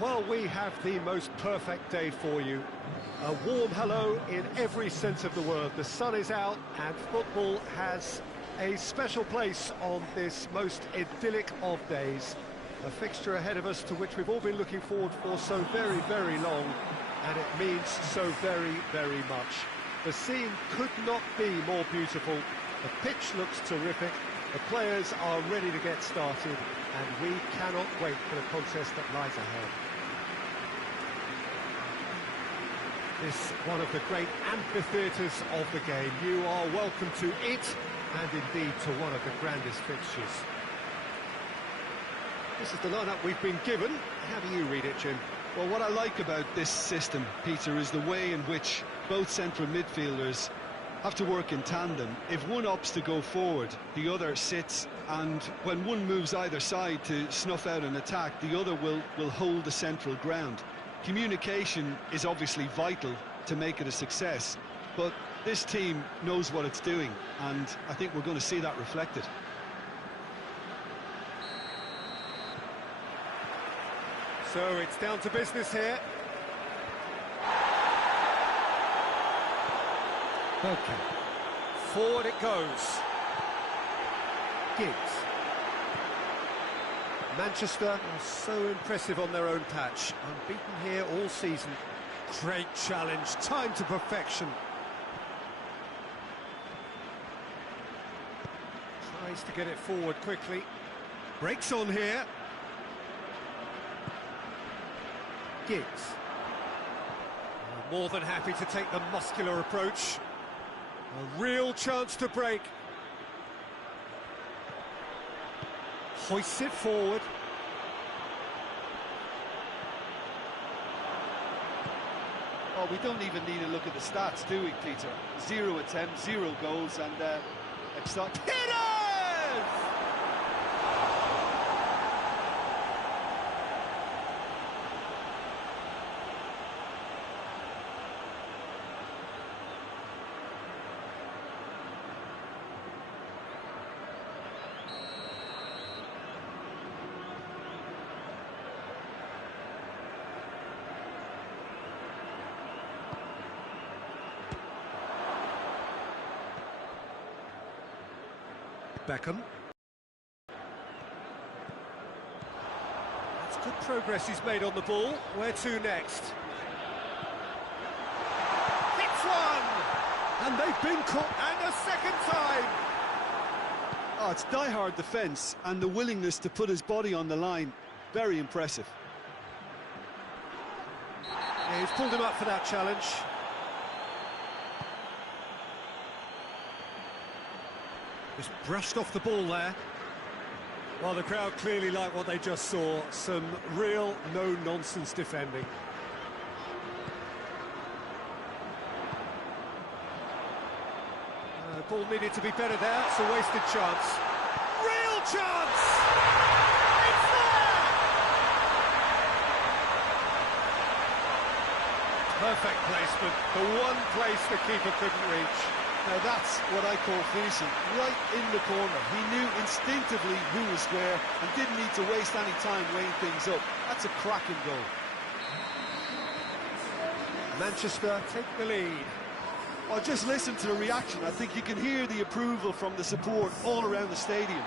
Well, we have the most perfect day for you. A warm hello in every sense of the word. The sun is out and football has a special place on this most idyllic of days. A fixture ahead of us to which we've all been looking forward for so very, very long, and it means so very, very much. The scene could not be more beautiful. The pitch looks terrific. The players are ready to get started, and we cannot wait for the contest that lies ahead. This one of the great amphitheatres of the game. You are welcome to it, and indeed to one of the grandest fixtures. This is the lineup we've been given. How do you read it, Jim? Well, what I like about this system, Peter, is the way in which both central midfielders have to work in tandem. If one opts to go forward, the other sits, and when one moves either side to snuff out an attack, the other will hold the central ground. Communication is obviously vital to make it a success, but this team knows what it's doing, and I think we're going to see that reflected. So it's down to business here. Okay. Forward it goes. Giggs. Manchester are so impressive on their own patch. Unbeaten here all season. Great challenge, time to perfection. Tries to get it forward quickly. Breaks on here. Giggs. More than happy to take the muscular approach. A real chance to break. Hoists it forward. Oh, we don't even need to look at the stats, do we, Peter? 0 attempts, 0 goals, and extra. Beckham. That's good progress he's made on the ball. Where to next? Hits one! And they've been caught, and a second time! Oh, it's die-hard defence, and the willingness to put his body on the line. Very impressive. Yeah, he's pulled him up for that challenge. Just brushed off the ball there. Well, the crowd clearly like what they just saw. Some real no-nonsense defending. The ball needed to be better there. It's a wasted chance. Real chance! It's there! Perfect placement. The one place the keeper couldn't reach. Now that's what I call finishing, right in the corner. He knew instinctively who was square and didn't need to waste any time weighing things up. That's a cracking goal. Manchester take the lead. Oh, just listen to the reaction. I think you can hear the approval from the support all around the stadium.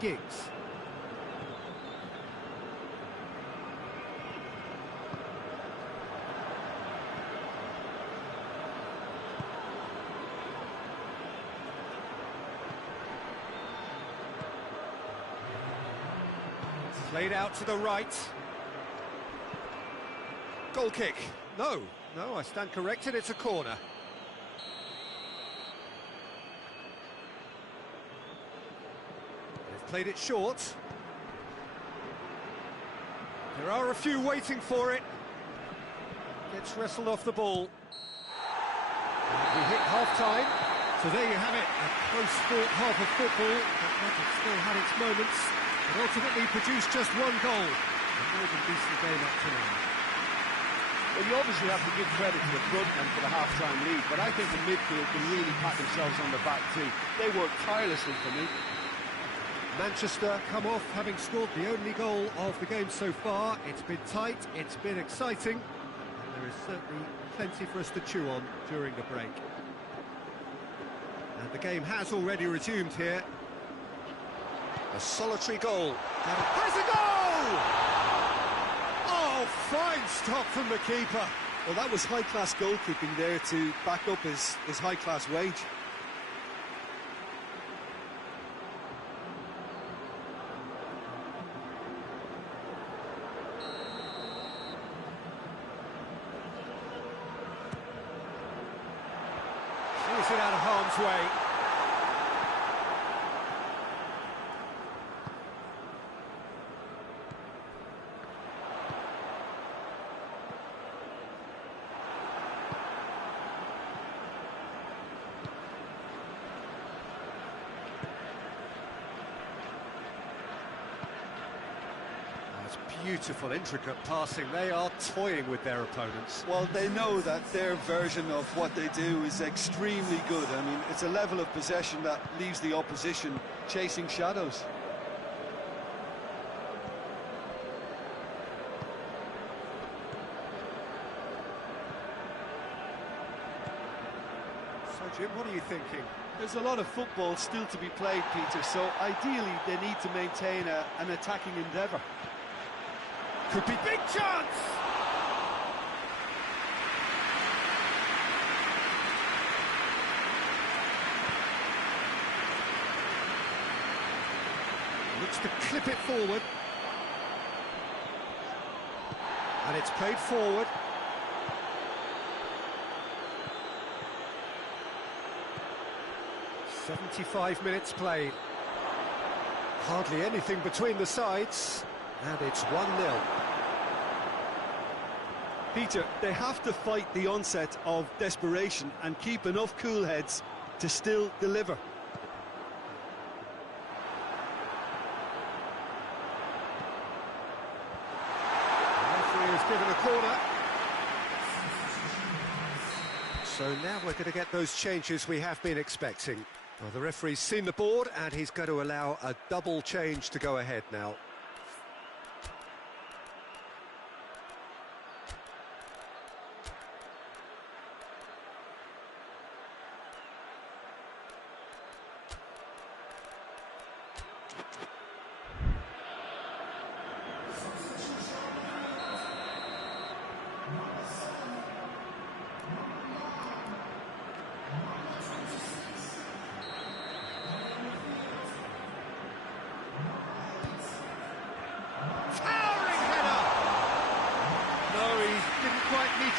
Giggs. Played out to the right. Goal kick. No, I stand corrected, it's a corner. Played it short. There are a few waiting for it. Gets wrestled off the ball. We hit half-time. So there you have it, a close-fought half of football. That magic still had its moments, but ultimately produced just one goal. A more than decent game up to now. Well, you obviously have to give credit to the frontmen for the half-time lead, but I think the midfield can really pat themselves on the back too. They work tirelessly for me. Manchester come off having scored the only goal of the game so far. It's been tight, it's been exciting, and there is certainly plenty for us to chew on during the break. And the game has already resumed here. A solitary goal. And has a goal! Oh, fine stop from the keeper. Well, that was high-class goalkeeping there to back up his high-class wage. Clears it out of harm's way. Beautiful, intricate passing. They are toying with their opponents. Well, they know that their version of what they do is extremely good. I mean, it's a level of possession that leaves the opposition chasing shadows. So, Jim, what are you thinking? There's a lot of football still to be played, Peter, so ideally they need to maintain an attacking endeavour. Could be big chance! Looks to clip it forward. And it's played forward. "75 minutes played. Hardly anything between the sides. And it's 1-0. Peter, they have to fight the onset of desperation and keep enough cool heads to still deliver. The referee has given a corner. So now we're going to get those changes we have been expecting. Well, the referee's seen the board and he's going to allow a double change to go ahead now.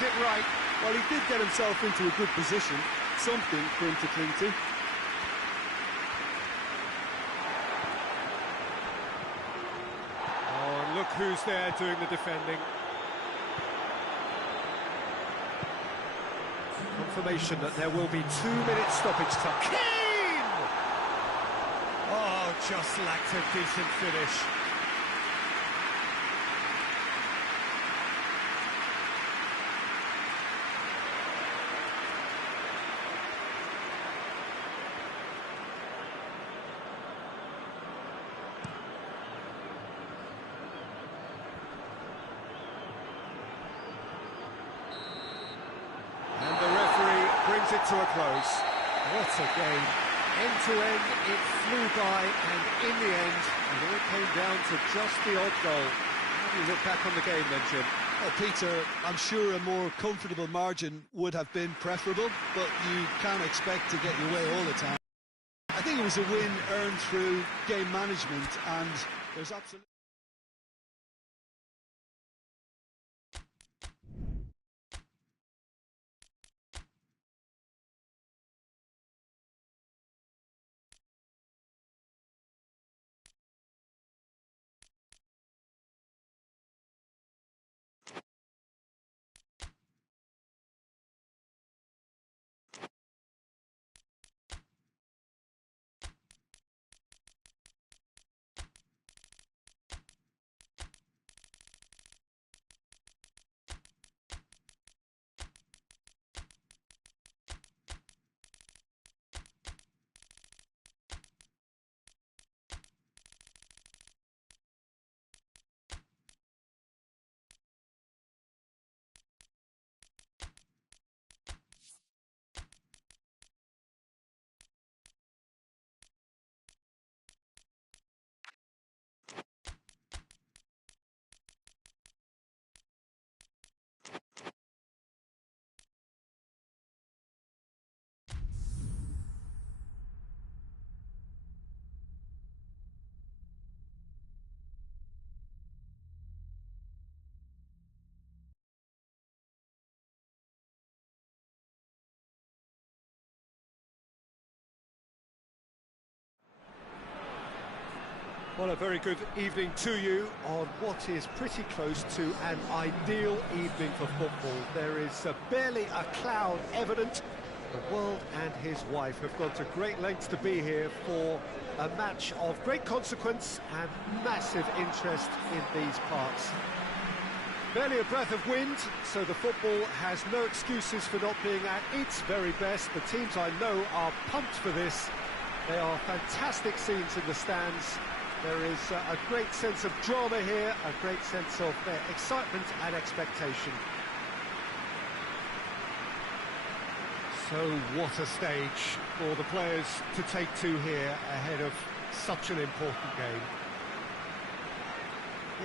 It right. Well, he did get himself into a good position, something for him to cling to. Oh, and look who's there doing the defending. Confirmation that there will be 2-minute stoppage time. Keane! Oh, just lacked a decent finish. Brings it to a close. What a game. End to end, it flew by, and in the end, it all came down to just the odd goal. How do you look back on the game then, Jim? Oh, Peter, I'm sure a more comfortable margin would have been preferable, but you can't expect to get your way all the time. I think it was a win earned through game management, and there's absolutely... Well, a very good evening to you on what is pretty close to an ideal evening for football. There is barely a cloud evident. The world and his wife have gone to great lengths to be here for a match of great consequence and massive interest in these parts. Barely a breath of wind, so the football has no excuses for not being at its very best. The teams I know are pumped for this. They are fantastic scenes in the stands. There is a great sense of drama here, a great sense of excitement and expectation. So what a stage for the players to take to here ahead of such an important game.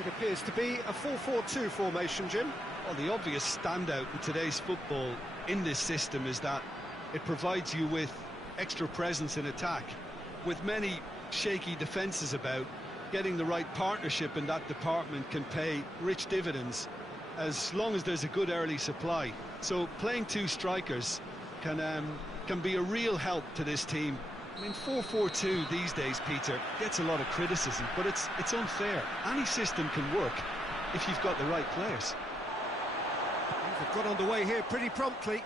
It appears to be a 4-4-2 formation, Jim. Well, the obvious standout in today's football in this system is that it provides you with extra presence in attack. With many shaky defences about, getting the right partnership in that department can pay rich dividends as long as there's a good early supply. So playing two strikers can be a real help to this team. I mean, 4-4-2 these days, Peter, gets a lot of criticism, but it's unfair. Any system can work if you've got the right players. They've got underway here pretty promptly.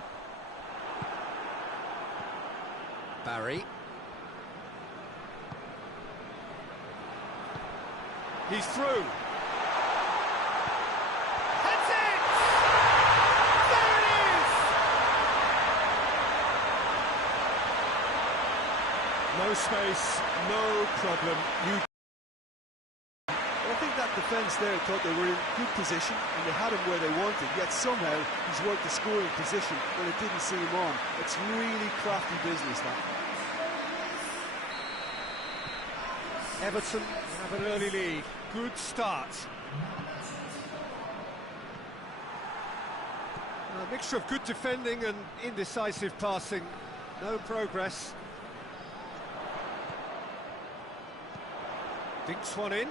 Barry. He's through. That's it! There it is! No space, no problem. I think that defence there thought they were in good position and they had him where they wanted, yet somehow he's worked the scoring position when it didn't see him on. It's really crafty business, that. Everton have an early lead. Good start. A mixture of good defending and indecisive passing. No progress. Dinks one in.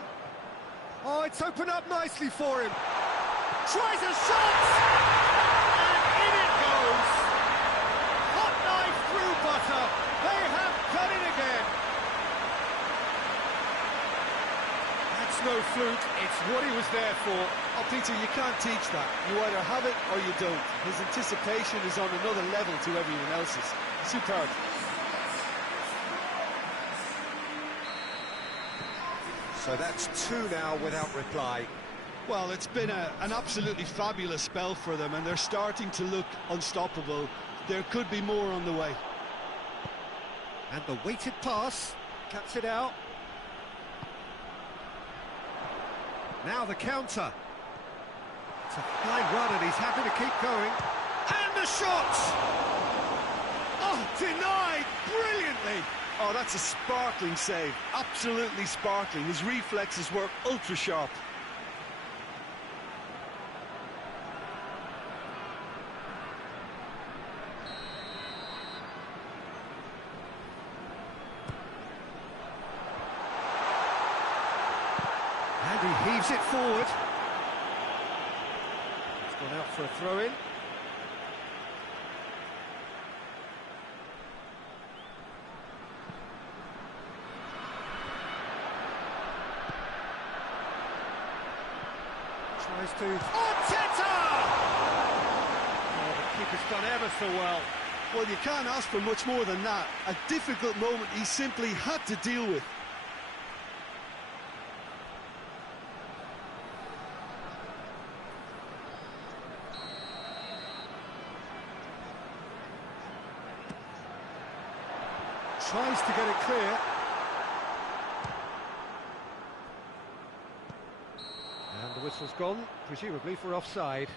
Oh, it's opened up nicely for him. Tries a shot! And in it goes! Hot knife through butter. They have done it again. That's no fluke, it's what he was there for. Oh, Peter, you can't teach that. You either have it or you don't. His anticipation is on another level to everyone else's. Superb. So that's two now without reply. Well, it's been an absolutely fabulous spell for them, and they're starting to look unstoppable. There could be more on the way. And the weighted pass, cuts it out. Now the counter. It's a fine run and he's happy to keep going. And the shot! Oh, denied brilliantly! Oh, that's a sparkling save. Absolutely sparkling. His reflexes were ultra-sharp. And he heaves it forward. It's gone out for a throw-in. Tries to... Arteta! Oh, the keeper's done ever so well. Well, you can't ask for much more than that. A difficult moment he simply had to deal with. Tries to get it clear. And the whistle's gone, presumably for offside.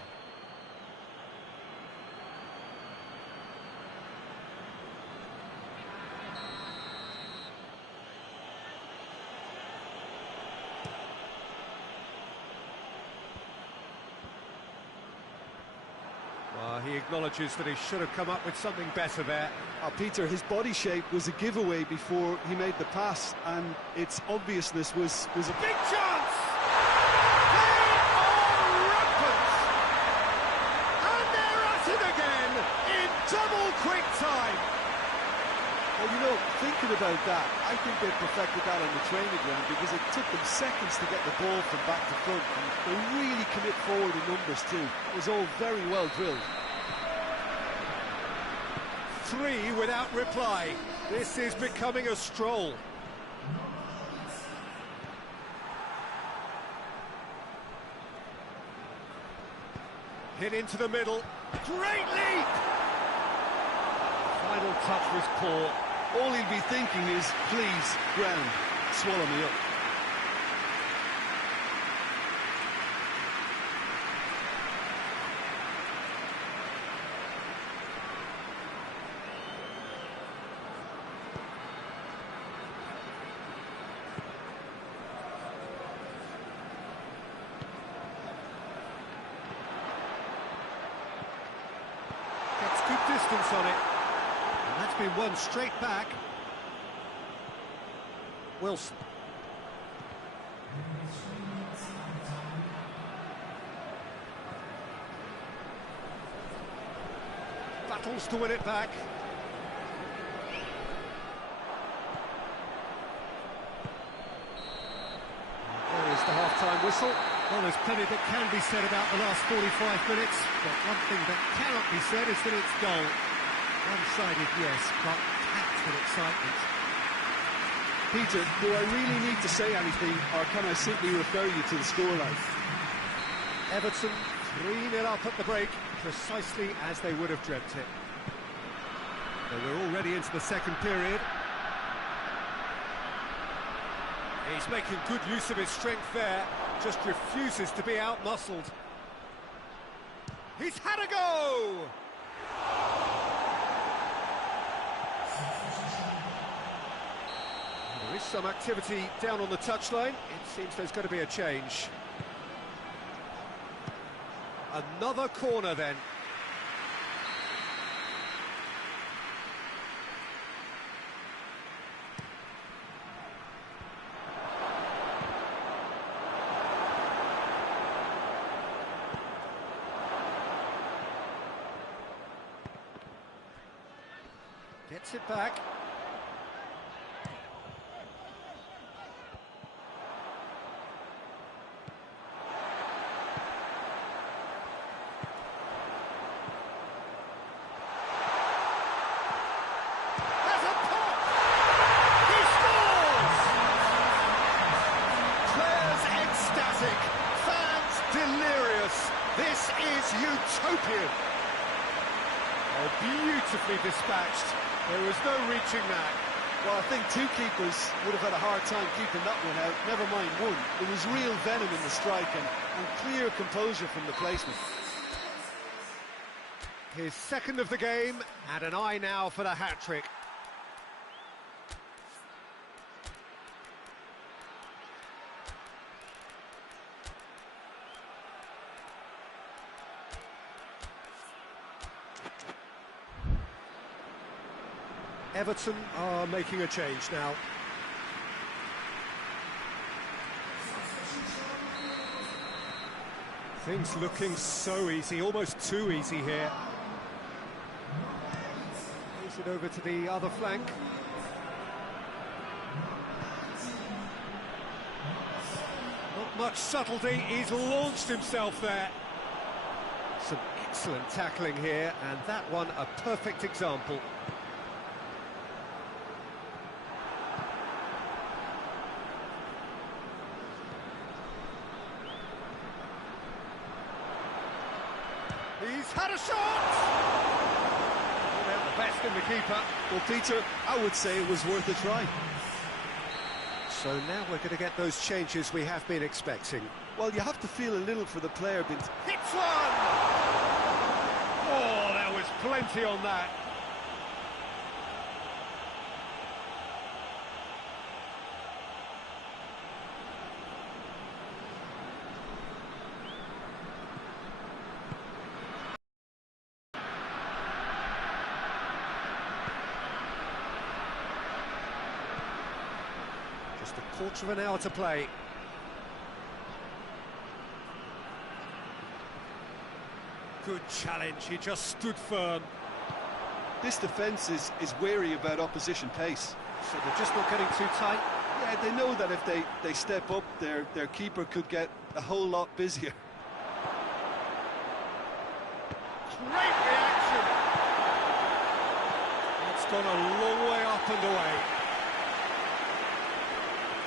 He acknowledges that he should have come up with something better there. Peter, his body shape was a giveaway before he made the pass, and its obviousness was a big chance! They are rampant! And they're at it again in double quick time. Well, you know, thinking about that, I think they perfected that on the training ground because it took them seconds to get the ball from back to front, and they really commit forward in numbers too. It was all very well drilled. 3 without reply. This is becoming a stroll. Hit into the middle. Great leap! Final touch was poor. All he'll be thinking is, please, ground, swallow me up. Gets good distance on it. And that's been won straight back. Wilson. Battles to win it back. There is the half-time whistle. Well, there's plenty that can be said about the last 45 minutes, but one thing that cannot be said is that it's dull. One-sided, yes, but packed with excitement. Peter, do I really need to say anything, or can I simply refer you to the scoreline? Everton 3-0 up at the break, precisely as they would have dreamt it. So we're already into the second period. He's making good use of his strength there, just refuses to be out-muscled. He's had a go! There is some activity down on the touchline. It seems there's going to be a change. Another corner then. Gets it back. There's a pop! He scores! Players ecstatic, fans delirious. This is utopian. Oh, beautifully dispatched. There was no reaching that. Well, I think two keepers would have had a hard time keeping that one out, never mind one. There was real venom in the strike and clear composure from the placement. His second of the game, and an eye now for the hat-trick. Everton are making a change now. Things looking so easy, almost too easy here. Plays it over to the other flank. Not much subtlety, he's launched himself there. Some excellent tackling here, and that one a perfect example. He's had a shot! Not out the best in the keeper. Well, Peter, I would say it was worth a try. So now we're going to get those changes we have been expecting. Well, you have to feel a little for the player being... Hits one! Oh, there was plenty on that. Just a quarter of an hour to play. Good challenge, he just stood firm. This defence is wary about opposition pace. So they're just not getting too tight. Yeah, they know that if they step up, their keeper could get a whole lot busier. Great reaction! It's gone a long way up and away.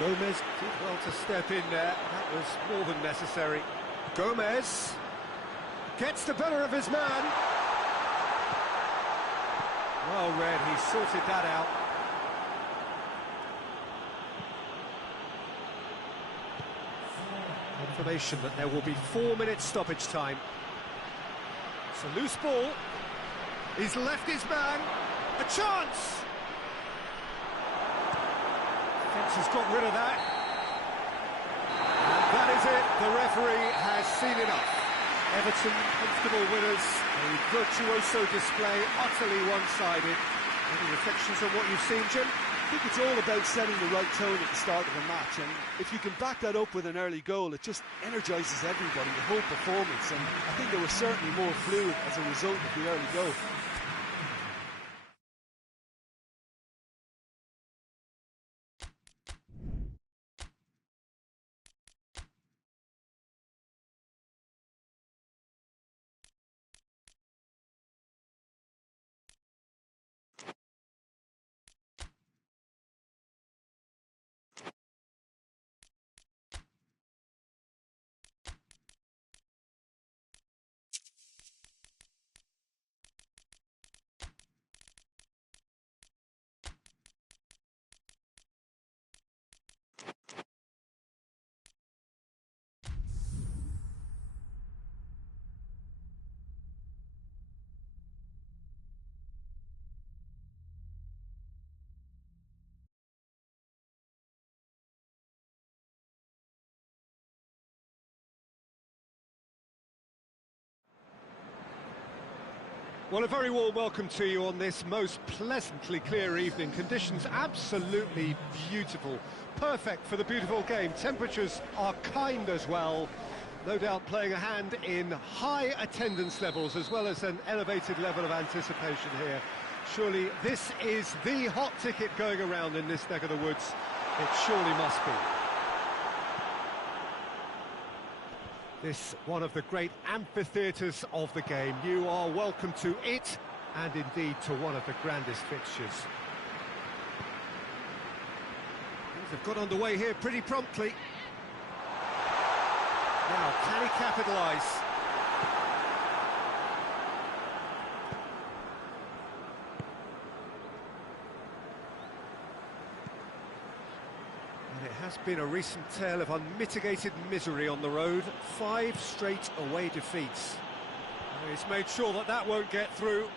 Gomez did well to step in there. That was more than necessary. Gomez gets the better of his man. Well read, he sorted that out. Information that there will be 4 minutes stoppage time. It's a loose ball. He's left his man. A chance! Fence has got rid of that. And that is it. The referee has seen enough. Everton, comfortable winners. A virtuoso display, utterly one-sided. Any reflections on what you've seen, Jim? I think it's all about setting the right tone at the start of a match, and if you can back that up with an early goal, it just energises everybody, the whole performance, and I think they were certainly more fluid as a result of the early goal. Well, a very warm welcome to you on this most pleasantly clear evening. Conditions absolutely beautiful. Perfect for the beautiful game. Temperatures are kind as well. No doubt playing a hand in high attendance levels as well as an elevated level of anticipation here. Surely this is the hot ticket going around in this neck of the woods. It surely must be. This one of the great amphitheatres of the game. You are welcome to it, and indeed to one of the grandest fixtures. Things have got underway here pretty promptly. Now, can he capitalise? It has been a recent tale of unmitigated misery on the road. 5 straight away defeats. And he's made sure that that won't get through.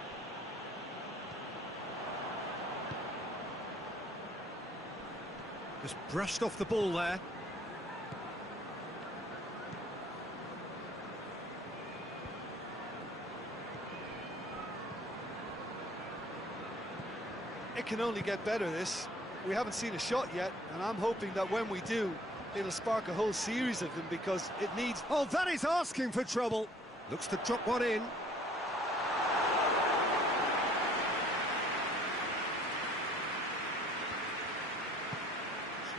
Just brushed off the ball there. It can only get better, this. We haven't seen a shot yet, and I'm hoping that when we do, it'll spark a whole series of them, because it needs... Oh, that is asking for trouble. Looks to drop one in.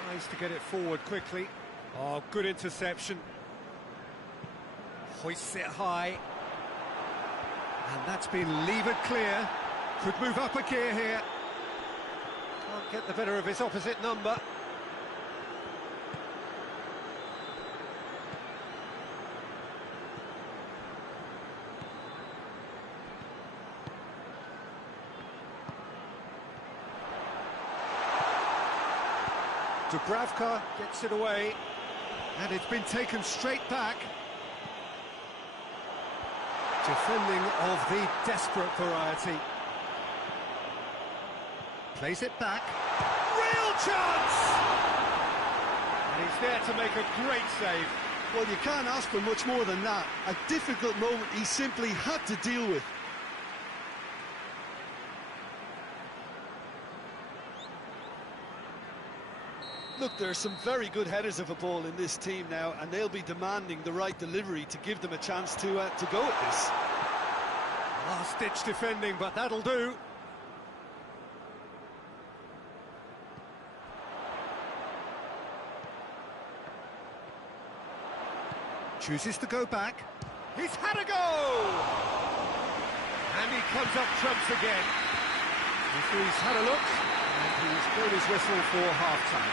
Tries to get it forward quickly. Oh, good interception. Hoists it high. And that's been levered clear. Could move up a gear here. Can't get the better of his opposite number. Dubravka gets it away, and it's been taken straight back. Defending of the desperate variety. Plays it back. Real chance! And he's there to make a great save. Well, you can't ask for much more than that. A difficult moment he simply had to deal with. Look, there are some very good headers of a ball in this team now, and they'll be demanding the right delivery to give them a chance to go at this. Last-ditch defending, but that'll do. Chooses to go back. He's had a go! And he comes up trumps again. He's had a look, and he's blown his whistle for half-time.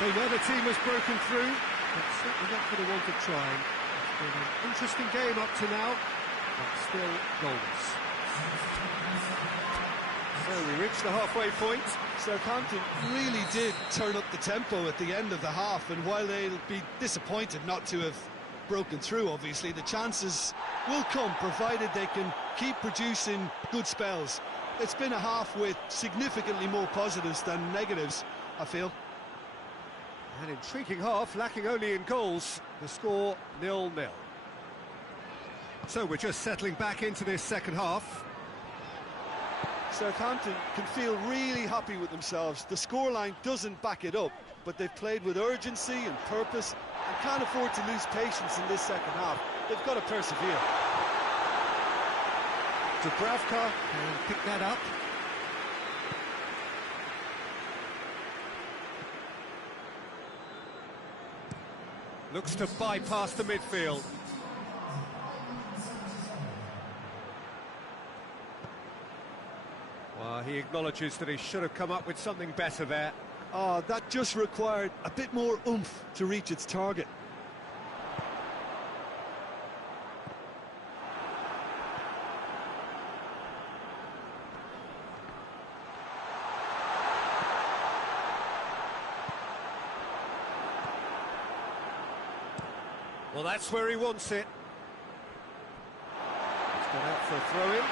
So where the team has broken through, but certainly not for the want of trying. It's been an interesting game up to now, but still goalless. So we reach the halfway point. Southampton really did turn up the tempo at the end of the half, and while they'll be disappointed not to have broken through, obviously, the chances will come, provided they can keep producing good spells. It's been a half with significantly more positives than negatives, I feel. An intriguing half, lacking only in goals. The score 0-0. So we're just settling back into this second half. Southampton can feel really happy with themselves. The scoreline doesn't back it up, but they've played with urgency and purpose and can't afford to lose patience in this second half. They've got to persevere. Dubravka can pick that up. Looks to bypass the midfield. Well, he acknowledges that he should have come up with something better there. Oh, that just required a bit more oomph to reach its target. Well, that's where he wants it. He's gone out for a throw-in.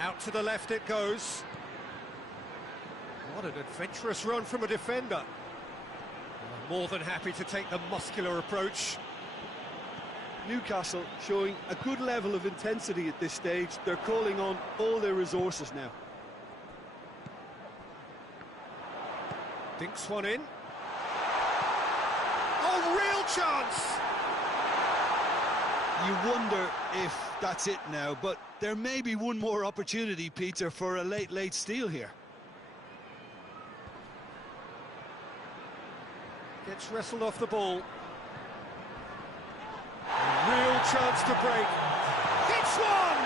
Out to the left it goes. What an adventurous run from a defender. More than happy to take the muscular approach. Newcastle showing a good level of intensity at this stage. They're calling on all their resources now. Dinks one in. Oh, real chance! You wonder if that's it now, but there may be one more opportunity, Peter, for a late steal here. Gets wrestled off the ball. A real chance to break. Hits one!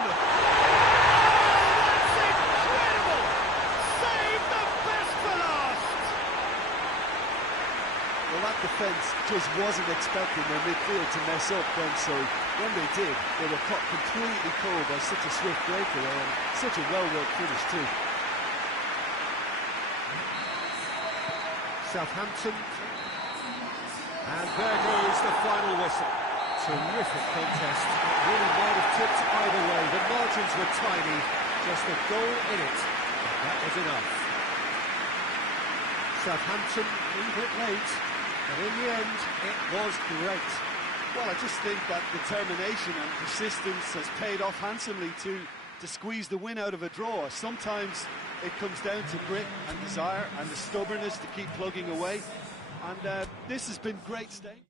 Oh, that's incredible! Save the best for last! Well, that defence just wasn't expecting their midfield to mess up then, so when they did, they were caught completely cold by such a swift breakaway and such a well-worked finish too. Southampton, and there goes the final whistle. Terrific contest. It really might have tipped either way. The margins were tiny, just a goal in it, and that was enough. Southampton a little bit late, but in the end, it was great. Well, I just think that determination and persistence has paid off handsomely to squeeze the win out of a draw. Sometimes it comes down to grit and desire and the stubbornness to keep plugging away. And this has been great staying.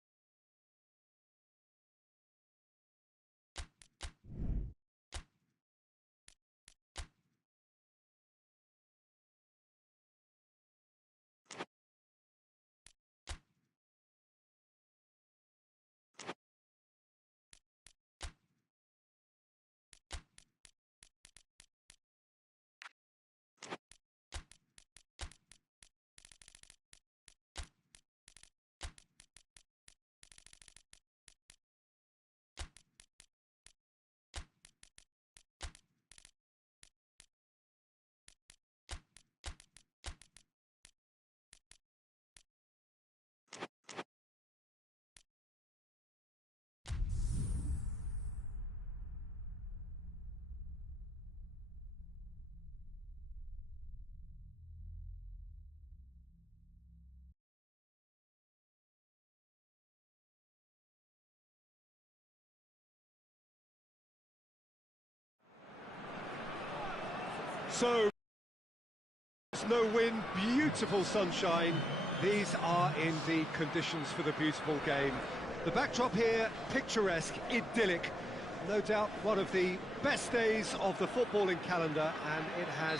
So, there's no wind, beautiful sunshine. These are indeed conditions for the beautiful game. The backdrop here, picturesque, idyllic. No doubt one of the best days of the footballing calendar, and it has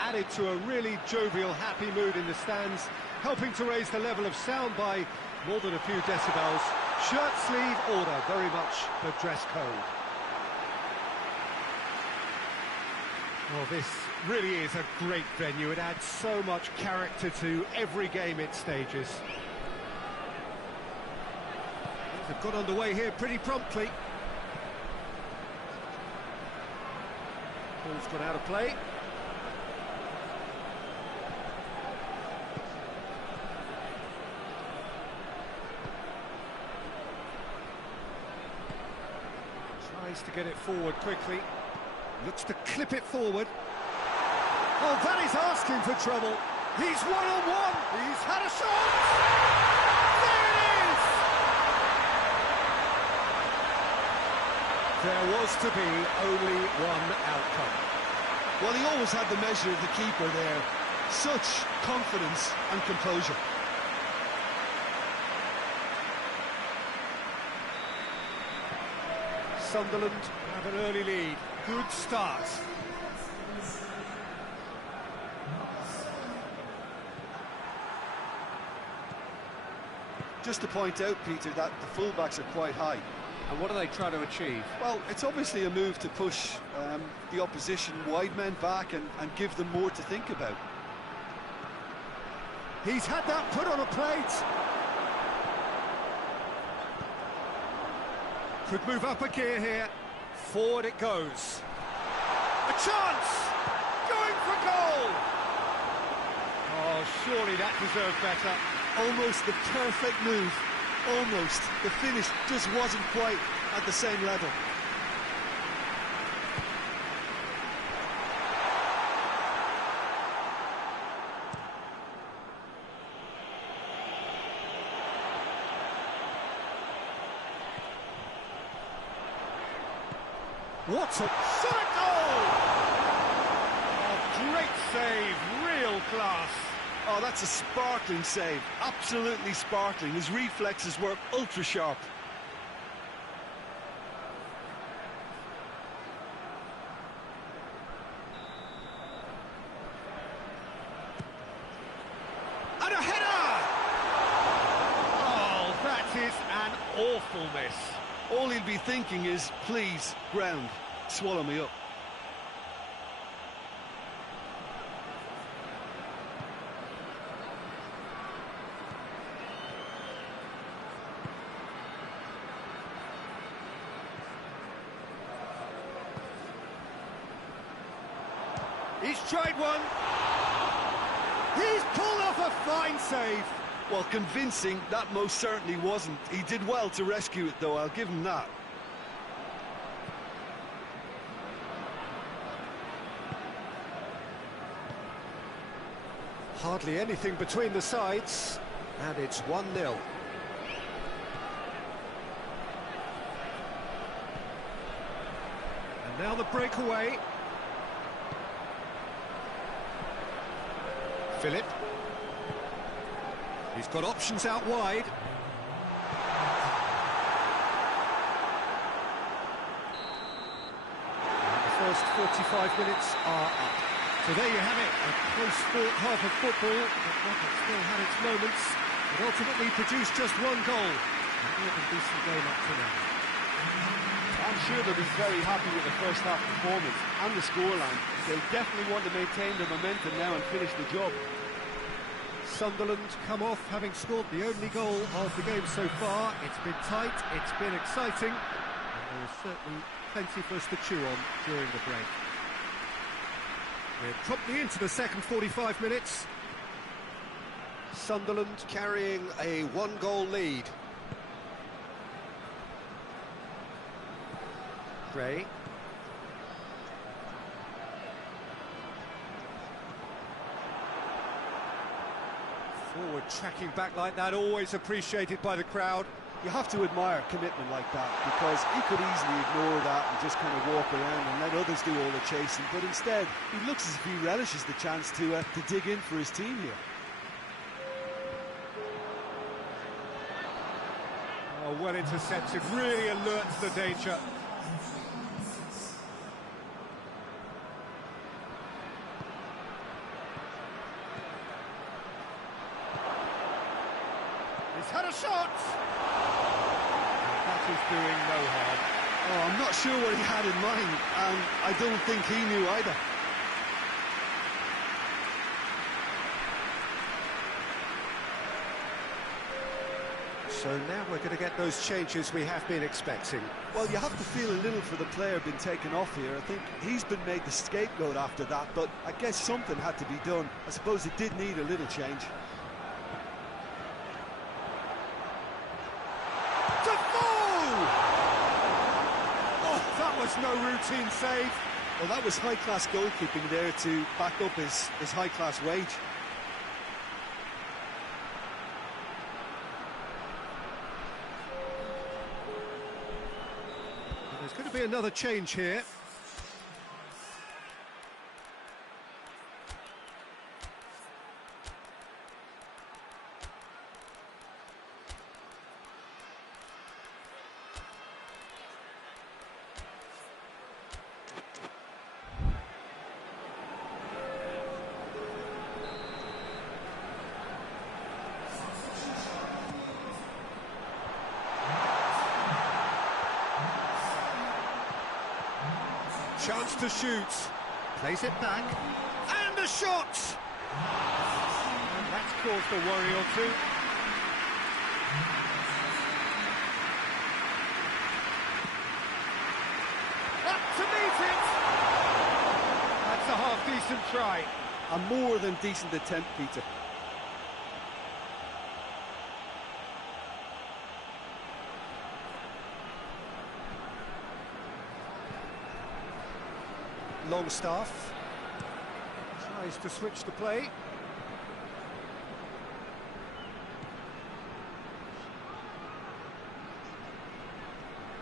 added to a really jovial, happy mood in the stands, helping to raise the level of sound by more than a few decibels. Shirt sleeve order, very much the dress code. Well, this really is a great venue. It adds so much character to every game it stages. They've got underway here pretty promptly. Ball's gone out of play. Tries to get it forward quickly. Looks to clip it forward. Oh, that is asking for trouble. He's one-on-one. He's had a shot. There it is! There was to be only one outcome. Well, he always had the measure of the keeper there. Such confidence and composure. Sunderland have an early lead. Good start. Just to point out, Peter, that the fullbacks are quite high. And what are they trying to achieve? Well, it's obviously a move to push the opposition wide men back and give them more to think about. He's had that put on a plate. Could move up a gear here. Forward it goes. A chance! Going for goal! Oh, surely that deserved better. Almost the perfect move. Almost. The finish just wasn't quite at the same level. What a shot! Goal! Oh, great save, real class. Oh, that's a sparkling save. Absolutely sparkling. His reflexes were ultra sharp. And a header! Oh, that is an awful miss. All he'll be thinking is, please, ground, swallow me up. He's tried one. He's pulled off a fine save. Well, convincing, that most certainly wasn't. He did well to rescue it, though, I'll give him that. Hardly anything between the sides, and it's 1-0. And now the breakaway. Philip. He's got options out wide. And the first 45 minutes are up. So there you have it, a close-fought half of football, but one that still had its moments. It ultimately produced just one goal. A more than decent game up to now. I'm sure they'll be very happy with the first half performance and the scoreline. They'll definitely want to maintain the momentum now and finish the job. Sunderland come off having scored the only goal of the game so far. It's been tight, it's been exciting, and there's certainly plenty for us to chew on during the break. We're promptly into the second 45 minutes. Sunderland carrying a one-goal lead. Gray. Forward tracking back like that, always appreciated by the crowd. You have to admire commitment like that, because he could easily ignore that and just kind of walk around and let others do all the chasing, but instead he looks as if he relishes the chance to dig in for his team here. Oh, well intercepted, really alert to the danger. He's had a shot! That is doing no harm. Oh, I'm not sure what he had in mind, and I don't think he knew either. So now we're going to get those changes we have been expecting. Well, you have to feel a little for the player being taken off here. I think he's been made the scapegoat after that, but I guess something had to be done. I suppose it did need a little change. That was no routine save. Well, that was high-class goalkeeping there to back up his high-class wage. There's going to be another change here. Chance to shoot. Plays it back. And a shot! And that's caused a worry or two. Up to meet it! That's a half-decent try. A more than decent attempt, Peter. Longstaff tries to switch the play.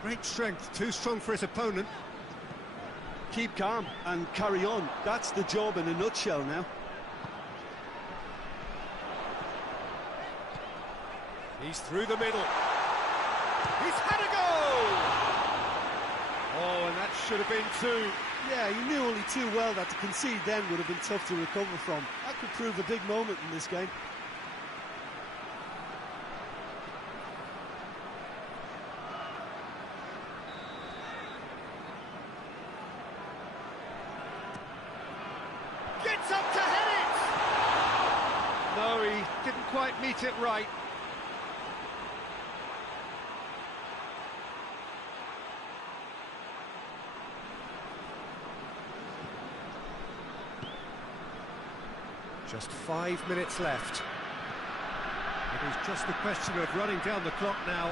Great strength, too strong for his opponent. Keep calm and carry on. That's the job in a nutshell now. He's through the middle. He's had a goal! Oh, and that should have been two. Yeah, he knew only too well that to concede then would have been tough to recover from. That could prove a big moment in this game. Gets up to head it! No, he didn't quite meet it right. Just 5 minutes left. It is just a question of running down the clock now.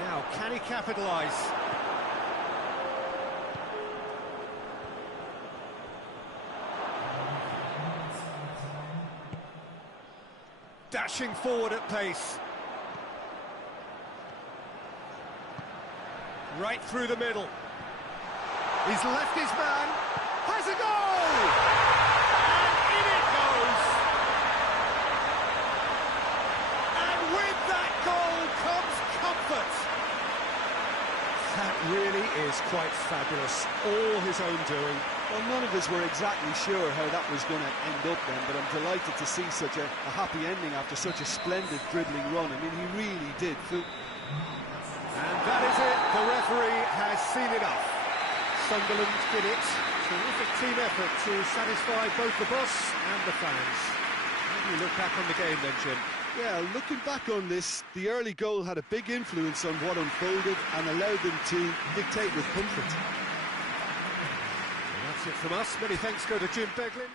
Now, can he capitalise? Dashing forward at pace. Right through the middle. He's left his man, has a goal! And in it goes! And with that goal comes comfort! That really is quite fabulous, all his own doing. Well, none of us were exactly sure how that was going to end up then, but I'm delighted to see such a happy ending after such a splendid dribbling run. I mean, he really did. And that is it, the referee has seen enough. Sunderland did it. Terrific team effort to satisfy both the boss and the fans. How do you look back on the game then, Jim? Yeah, looking back on this, the early goal had a big influence on what unfolded and allowed them to dictate with comfort. Well, that's it from us. Many thanks go to Jim Beglin.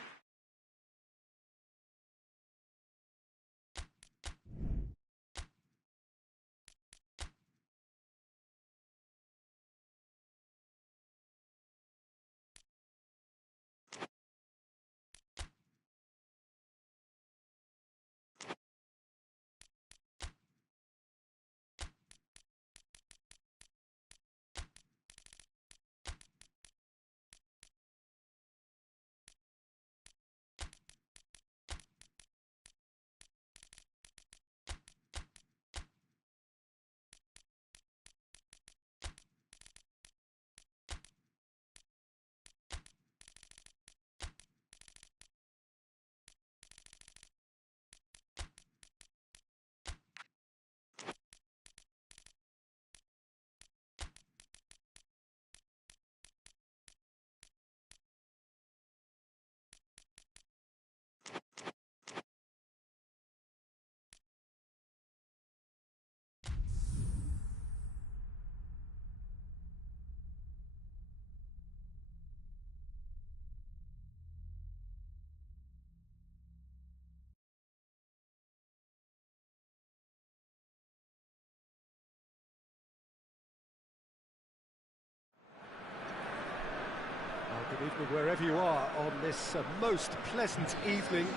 wherever you are on this most pleasant evening,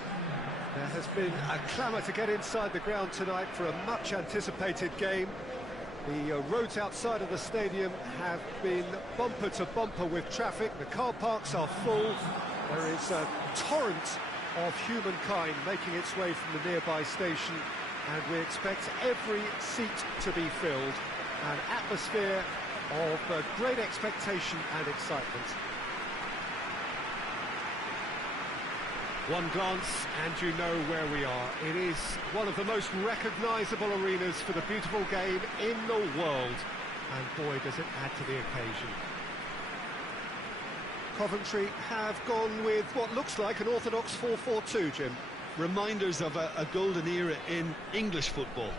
there has been a clamour to get inside the ground tonight for a much-anticipated game. The roads outside of the stadium have been bumper to bumper with traffic. The car parks are full. There is a torrent of humankind making its way from the nearby station, and we expect every seat to be filled. An atmosphere of great expectation and excitement. One glance and you know where we are. It is one of the most recognisable arenas for the beautiful game in the world, and boy does it add to the occasion. Coventry have gone with what looks like an orthodox 4-4-2, Jim. Reminders of a golden era in English football,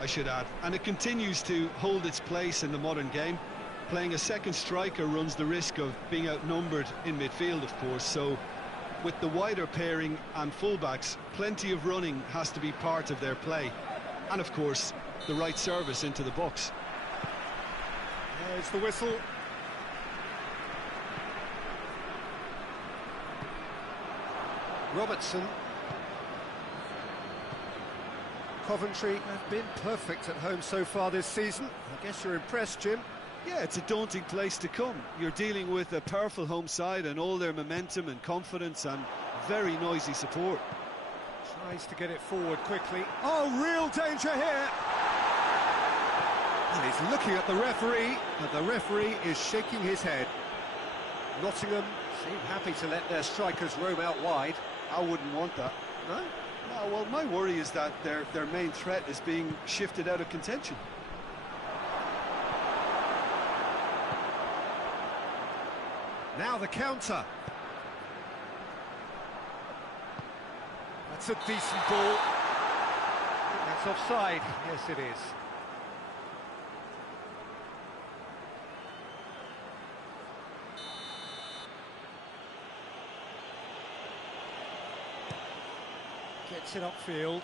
I should add, and it continues to hold its place in the modern game. Playing a second striker runs the risk of being outnumbered in midfield, of course, so with the wider pairing and fullbacks, plenty of running has to be part of their play, and of course the right service into the box. There's the whistle. Robertson. Coventry have been perfect at home so far this season. I guess you're impressed, Jim. Yeah, it's a daunting place to come. You're dealing with a powerful home side and all their momentum and confidence and very noisy support. Tries to get it forward quickly. Oh, real danger here! And he's looking at the referee, and the referee is shaking his head. Nottingham seem happy to let their strikers roam out wide. I wouldn't want that. No? No, well, my worry is that their main threat is being shifted out of contention. Now the counter. That's a decent ball. That's offside. Yes, it is. Gets it upfield.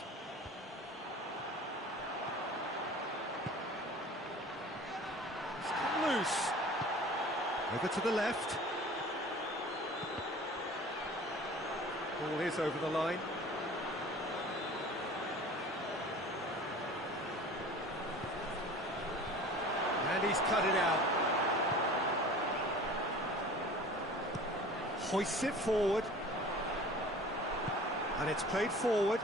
It's come loose. Over to the left. Ball is over the line. And he's cut it out. Hoists it forward. And it's played forward.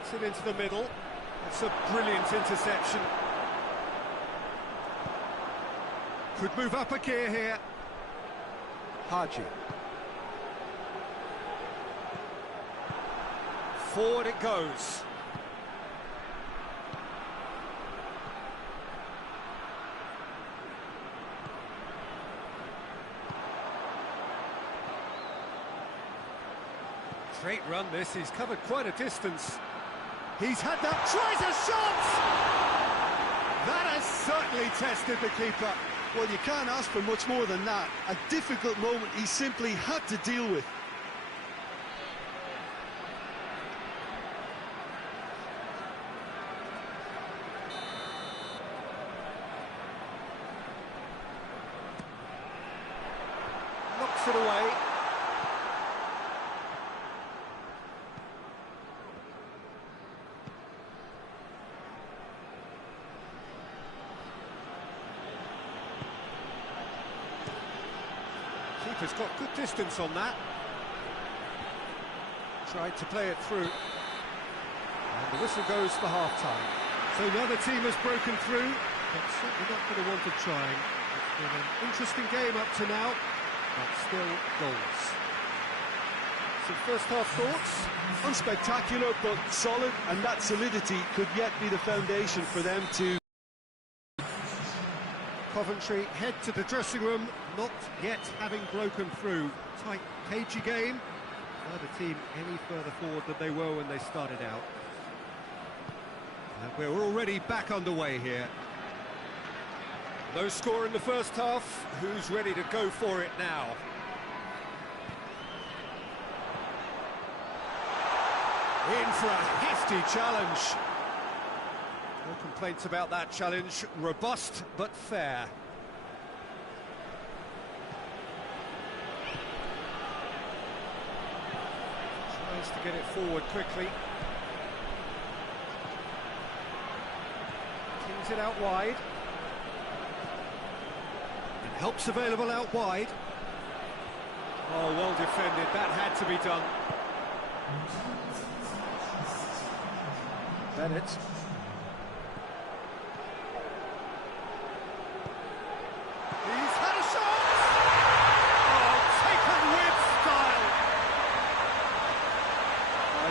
It's it into the middle. It's a brilliant interception. Could move up a gear here. Haji. Forward it goes. Great run this, he's covered quite a distance. He's had that, tries a shot! That has certainly tested the keeper. Well, you can't ask for much more than that. A difficult moment he simply had to deal with. Knocks it away. Keeper's got good distance on that. Tried to play it through. And the whistle goes for half-time. So another team has broken through, but certainly not for the want of trying. It's been an interesting game up to now, but still goals. Some first-half thoughts? Unspectacular, but solid, and that solidity could yet be the foundation for them to... Coventry head to the dressing room, not yet having broken through. Tight, cagey game. Neither team any further forward than they were when they started out. And we're already back underway here. No score in the first half. Who's ready to go for it now? In for a hefty challenge. No complaints about that challenge. Robust but fair. Tries to get it forward quickly. Kings it out wide. And help's available out wide. Oh, well defended. That had to be done. Bennett. He's had a shot! Oh, taken with style!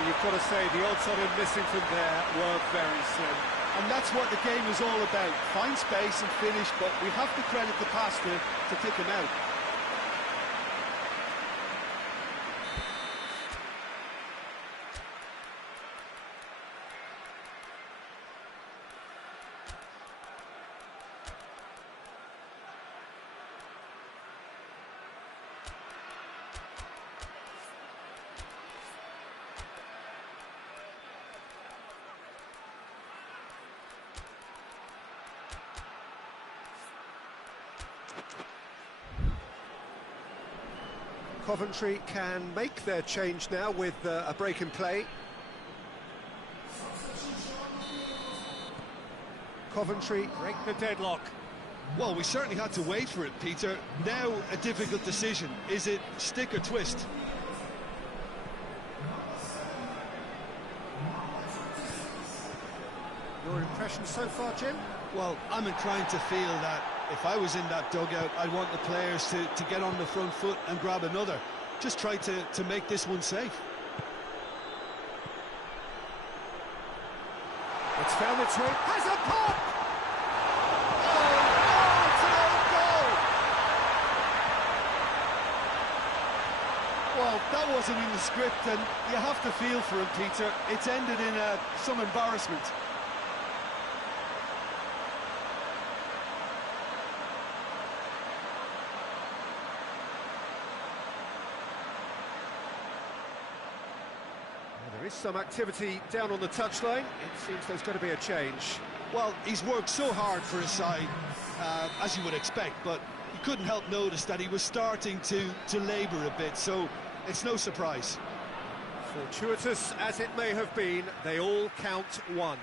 You've got to say, the odds on him missing from there were very slim. And that's what the game is all about. Find space and finish, but we have to credit the pass to pick him out. Coventry can make their change now with a break in play. Coventry break the deadlock. Well, we certainly had to wait for it, Peter. Now a difficult decision. Is it stick or twist? Your impression so far, Jim? Well, I'm inclined to feel that if I was in that dugout, I'd want the players to get on the front foot and grab another. Just try to make this one safe. It's found its way. Has a pop! Well, that wasn't in the script, and you have to feel for him, Peter. It's ended in some embarrassment. There is some activity down on the touchline. It seems there's going to be a change. Well, he's worked so hard for his side, as you would expect, but you couldn't help notice that he was starting to labour a bit, so it's no surprise. Fortuitous as it may have been, they all count one.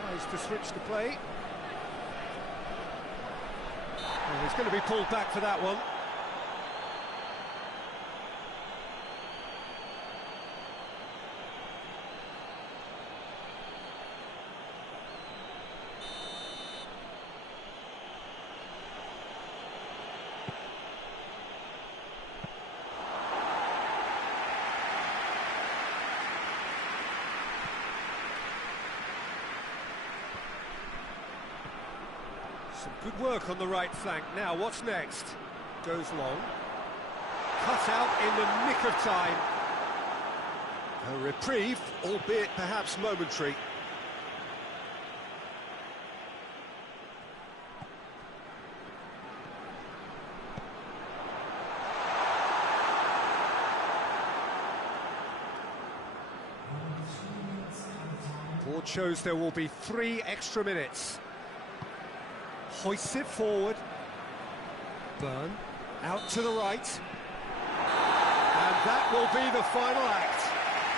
Tries to switch the play. Oh, he's going to be pulled back for that one. Some good work on the right flank. Now, what's next? Goes long. Cut out in the nick of time. A reprieve, albeit perhaps momentary. Board shows there will be 3 extra minutes. Hoists it forward. Burn out to the right. And that will be the final act.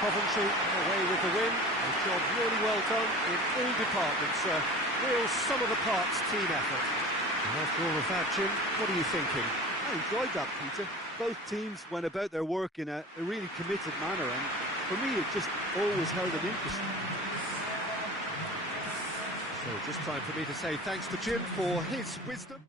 Coventry away with the win. A job really well done in all departments. A real sum-of-the-parts team effort. And after all of that, Jim, what are you thinking? I enjoyed that, Peter. Both teams went about their work in a really committed manner, and for me it just always held an interest. So just time for me to say thanks to Jim for his wisdom.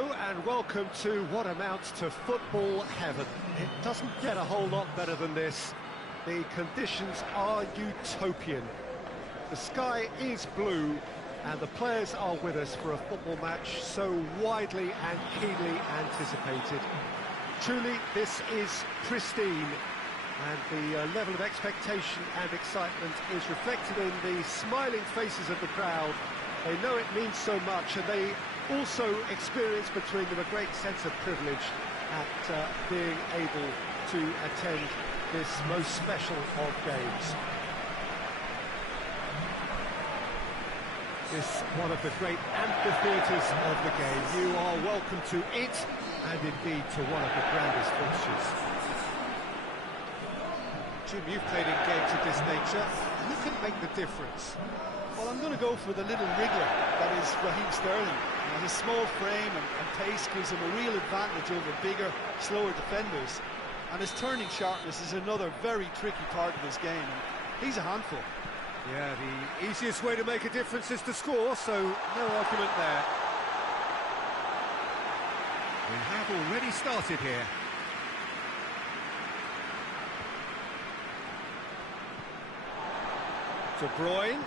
Hello and welcome to what amounts to football heaven. It doesn't get a whole lot better than this. The conditions are utopian. The sky is blue and the players are with us for a football match so widely and keenly anticipated. Truly, this is pristine, and the level of expectation and excitement is reflected in the smiling faces of the crowd. They know it means so much, and they also experience between them a great sense of privilege at being able to attend this most special of games. This one of the great amphitheatres of the game. You are welcome to it, and indeed to one of the grandest fixtures. Jim, you've played in games of this nature. Who can make the difference? Well, I'm going to go for the little wriggler that is Raheem Sterling. His small frame and pace gives him a real advantage over bigger, slower defenders. And his turning sharpness is another very tricky part of his game. And he's a handful. Yeah, the easiest way to make a difference is to score, so no argument there. We have already started here. De Bruyne.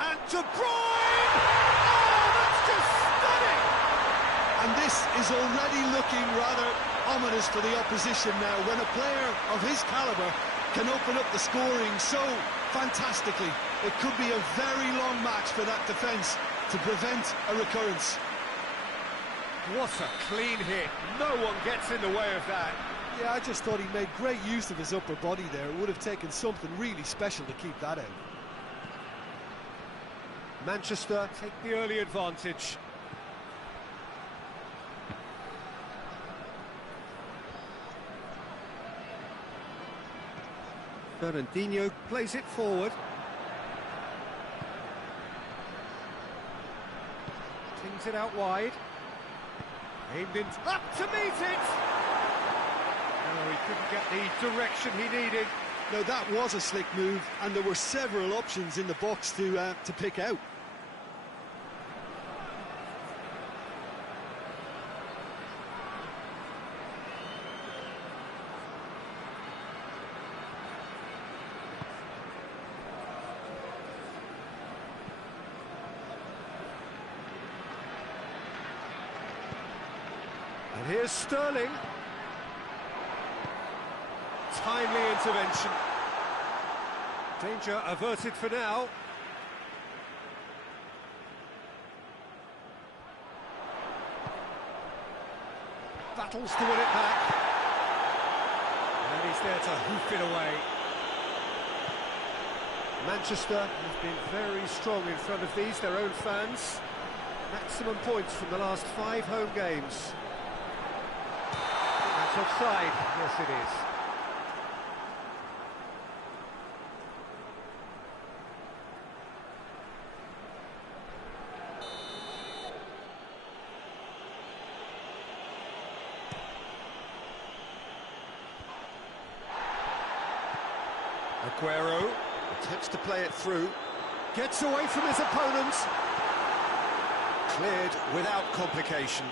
And De Bruyne! Oh, that's just stunning! And this is already looking rather ominous for the opposition now, when a player of his calibre can open up the scoring so fantastically. It could be a very long match for that defence to prevent a recurrence. What a clean hit. No one gets in the way of that. Yeah, I just thought he made great use of his upper body there. It would have taken something really special to keep that out. Manchester take the early advantage. Fernandinho plays it forward. Tings it out wide. Aimed in, up to meet it! No, he couldn't get the direction he needed. Now that was a slick move, and there were several options in the box to pick out. And here's Sterling. Timely intervention. Danger averted for now. Battles to win it back. And he's there to hoof it away. Manchester have been very strong in front of these, their own fans. Maximum points from the last 5 home games. That's offside. Yes, it is. Aguero attempts to play it through, gets away from his opponents, cleared without complication.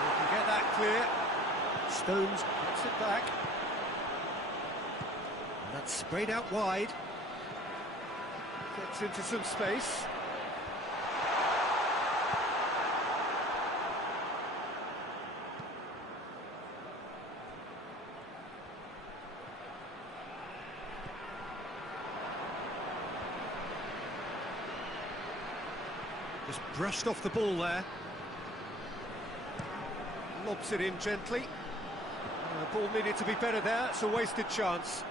He can get that clear. Stones gets it back. And that's sprayed out wide. Gets into some space. Just brushed off the ball there. Lobs it in gently. The ball needed to be better there. It's a wasted chance.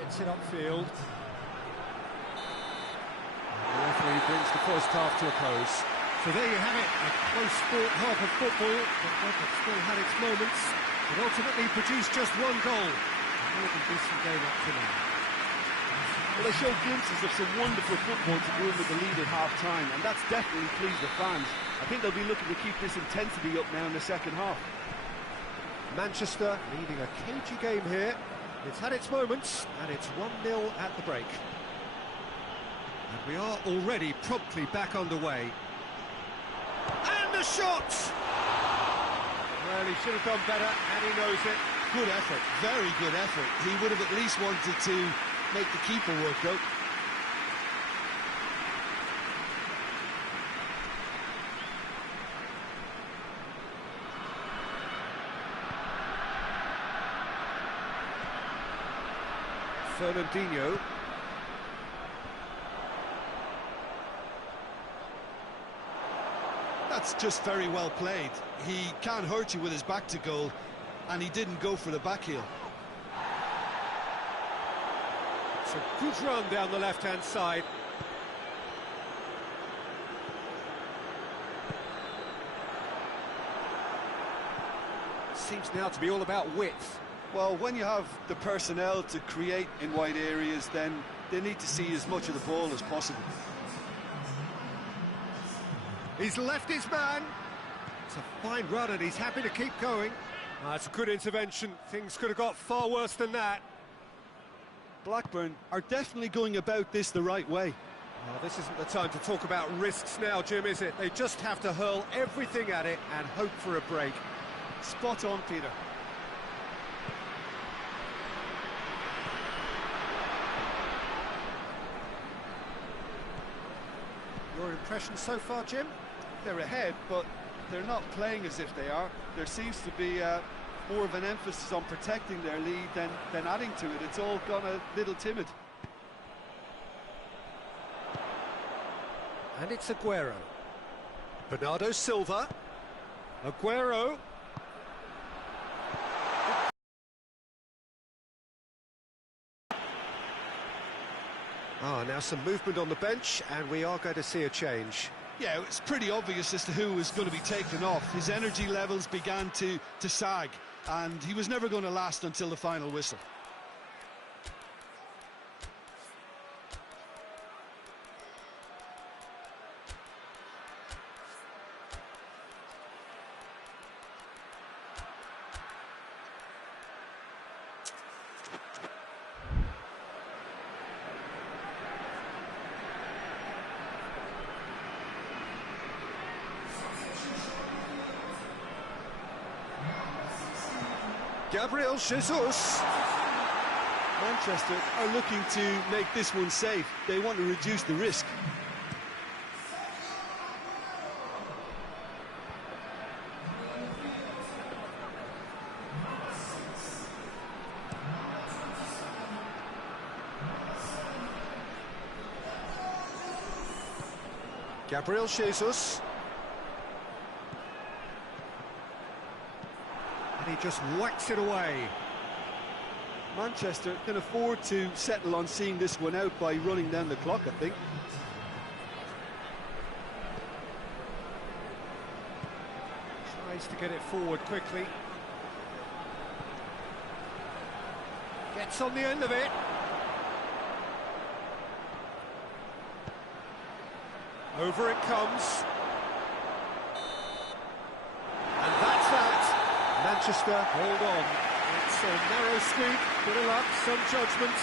Gets it upfield. The referee brings the first half to a close. So there you have it, a close-fought half of football, but one that still had its moments. It ultimately produced just one goal. A more than decent game up to now. Well, they showed glimpses of some wonderful football to go in with the lead at half-time, and that's definitely pleased the fans. I think they'll be looking to keep this intensity up now in the second half. Manchester leading a cagey game here. It's had its moments, and it's 1-0 at the break. And we are already promptly back underway. And the shot! Well, he should have done better, and he knows it. Good effort, very good effort. He would have at least wanted to make the keeper work, though. Fernandinho. That's just very well played. He can't hurt you with his back to goal, and he didn't go for the back heel. It's a good run down the left-hand side. Seems now to be all about width. Well, when you have the personnel to create in wide areas, then they need to see as much of the ball as possible. He's left his man. It's a fine run and he's happy to keep going. That's a good intervention. Things could have got far worse than that. Blackburn are definitely going about this the right way. Well, this isn't the time to talk about risks now, Jim, is it? They just have to hurl everything at it and hope for a break. Spot on, Peter. Your impression so far, Jim? They're ahead, but they're not playing as if they are. There seems to be more of an emphasis on protecting their lead than adding to it. It's all gone a little timid. And it's Aguero. Bernardo Silva. Aguero. Now some movement on the bench, and we are going to see a change. Yeah, it's pretty obvious as to who was going to be taken off. His energy levels began to sag, and he was never going to last until the final whistle. Gabriel Jesus. Manchester are looking to make this one safe. They want to reduce the risk. Gabriel Jesus. And he just whacks it away. Manchester can afford to settle on seeing this one out by running down the clock, I think. Tries to get it forward quickly. Gets on the end of it. Over it comes. And that's that. Manchester hold on. It's a narrow squeak, bit of luck, some judgment.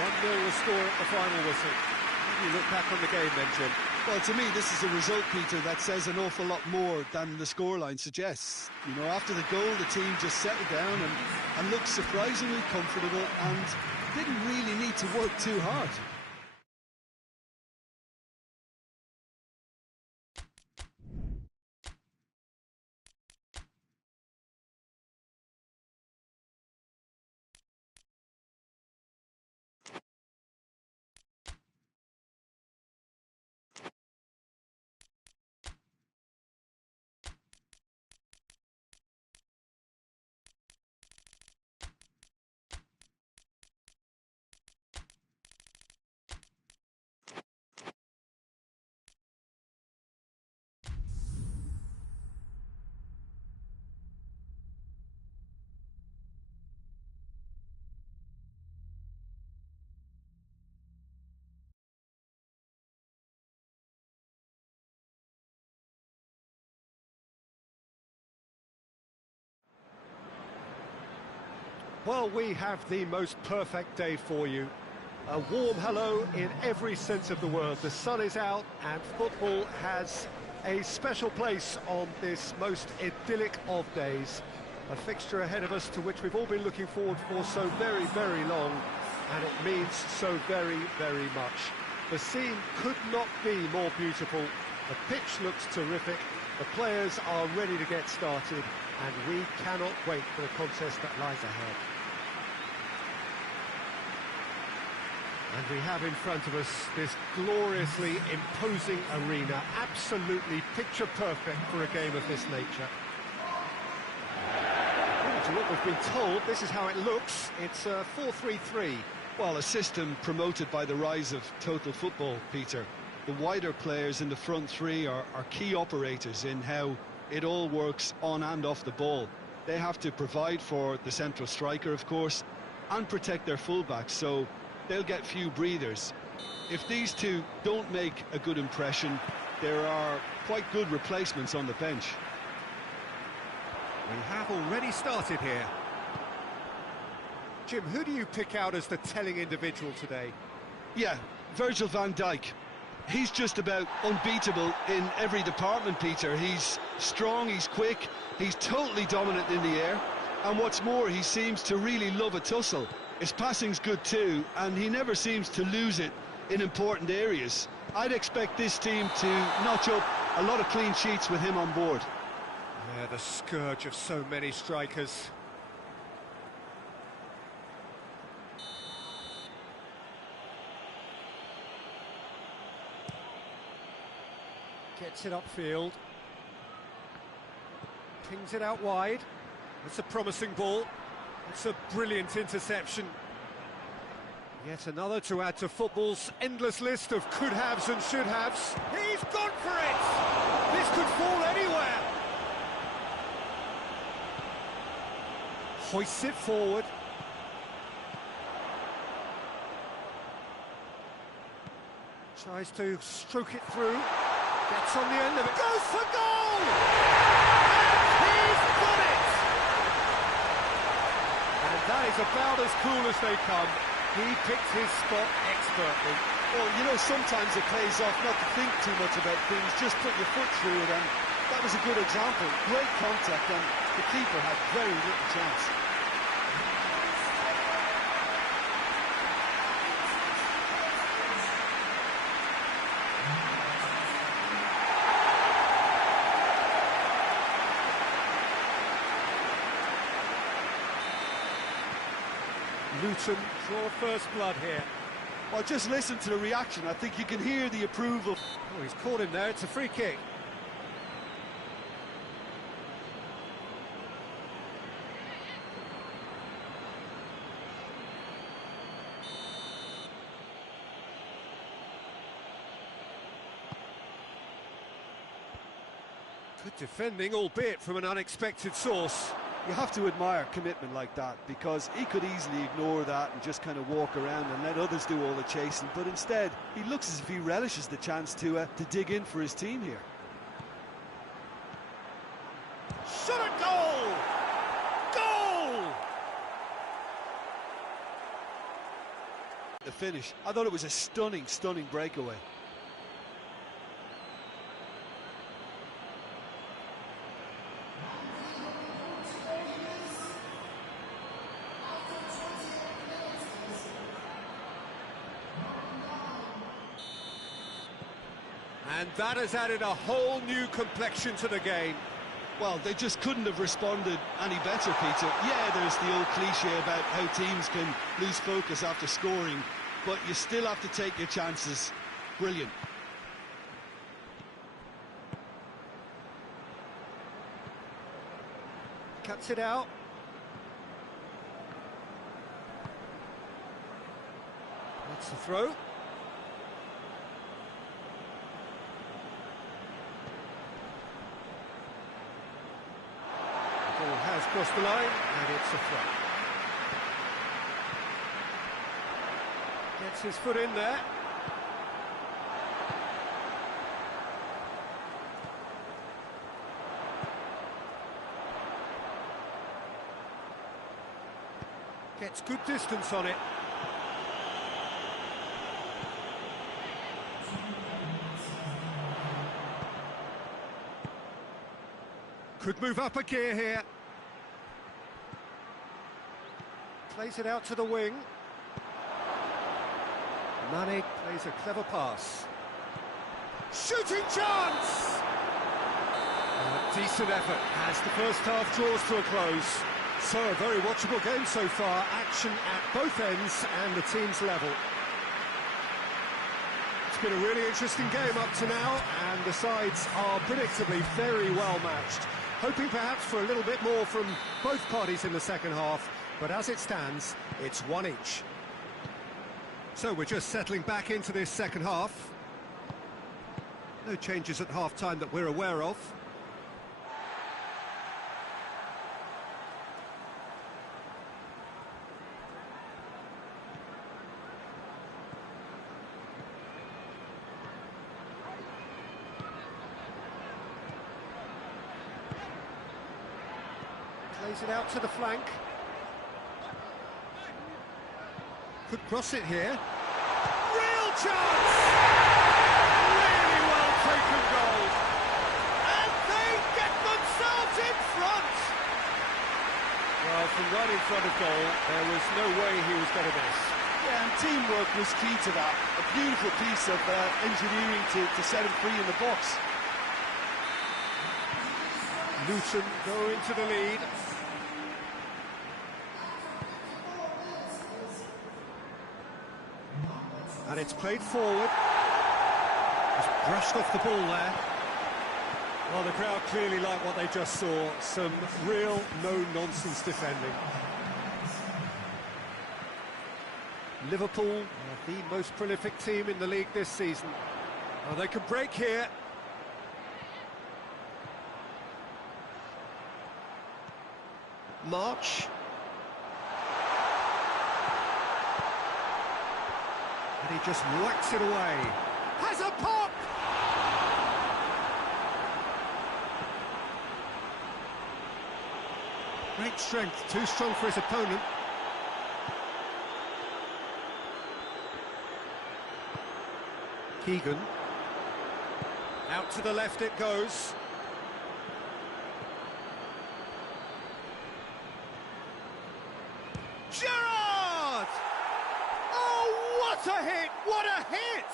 1-0 the score at the final whistle. How do you look back on the game then, Jim? Well, to me, this is a result, Peter, that says an awful lot more than the scoreline suggests. You know, after the goal, the team just settled down and looked surprisingly comfortable and didn't really need to work too hard. Well, we have the most perfect day for you. A warm hello in every sense of the word. The sun is out and football has a special place on this most idyllic of days. A fixture ahead of us to which we've all been looking forward for so very, very long, and it means so very, very much. The scene could not be more beautiful. The pitch looks terrific. The players are ready to get started, and we cannot wait for the contest that lies ahead. And we have in front of us this gloriously imposing arena, absolutely picture perfect for a game of this nature. According to what we've been told, this is how it looks. It's 4-3-3. Well, a system promoted by the rise of total football, Peter. The wider players in the front three are key operators in how it all works on and off the ball. They have to provide for the central striker, of course, and protect their fullbacks, so they'll get few breathers. If these two don't make a good impression, there are quite good replacements on the bench. We have already started here. Jim, who do you pick out as the telling individual today? Yeah, Virgil van Dijk. He's just about unbeatable in every department, Peter. He's strong, he's quick, he's totally dominant in the air, and what's more, he seems to really love a tussle. His passing's good too, and he never seems to lose it in important areas. I'd expect this team to notch up a lot of clean sheets with him on board. Yeah, the scourge of so many strikers. Gets it upfield. Pings it out wide. It's a promising ball. It's a brilliant interception. Yet another to add to football's endless list of could-haves and should-haves. He's gone for it! This could fall anywhere! Hoists it forward. Tries to stroke it through. Gets on the end of it. Goes for goal! And he's got it! And that is about as cool as they come. He picked his spot expertly. Well, you know, sometimes it pays off not to think too much about things, just put your foot through it, and that was a good example. Great contact, and the keeper had very little chance. Luton draw first blood here. Well, just listen to the reaction. I think you can hear the approval. Oh, he's caught him there. It's a free kick. Good defending, albeit from an unexpected source. You have to admire commitment like that, because he could easily ignore that and just kind of walk around and let others do all the chasing, but instead he looks as if he relishes the chance to dig in for his team here. Shot at goal! Goal! The finish, I thought it was a stunning breakaway. And that has added a whole new complexion to the game. Well, they just couldn't have responded any better, Peter. Yeah, there's the old cliche about how teams can lose focus after scoring, but you still have to take your chances. Brilliant. Cuts it out. That's the throw. Has crossed the line, and it's a throw. Gets his foot in there. Gets good distance on it. Could move up a gear here. Plays it out to the wing. Mane plays a clever pass. Shooting chance! Decent effort as the first half draws to a close. So, a very watchable game so far. Action at both ends and the team's level. It's been a really interesting game up to now, and the sides are predictably very well matched. Hoping perhaps for a little bit more from both parties in the second half, but as it stands, it's one each. So we're just settling back into this second half. No changes at half-time that we're aware of. Plays it out to the flank. Could cross it here. Real chance! Really well taken goal. And they get themselves in front! Well, from right in front of goal, there was no way he was going to miss. Yeah, and teamwork was key to that. A beautiful piece of engineering to set him free in the box. Luton go into the lead. And it's played forward. Just brushed off the ball there. Well, the crowd clearly like what they just saw. Some real no-nonsense defending. Liverpool are the most prolific team in the league this season. Oh, they can break here. March. And he just whacks it away. Has a pop! Great strength, too strong for his opponent. Keegan. Out to the left it goes. Gerrard! Oh, what a hit! What a hit!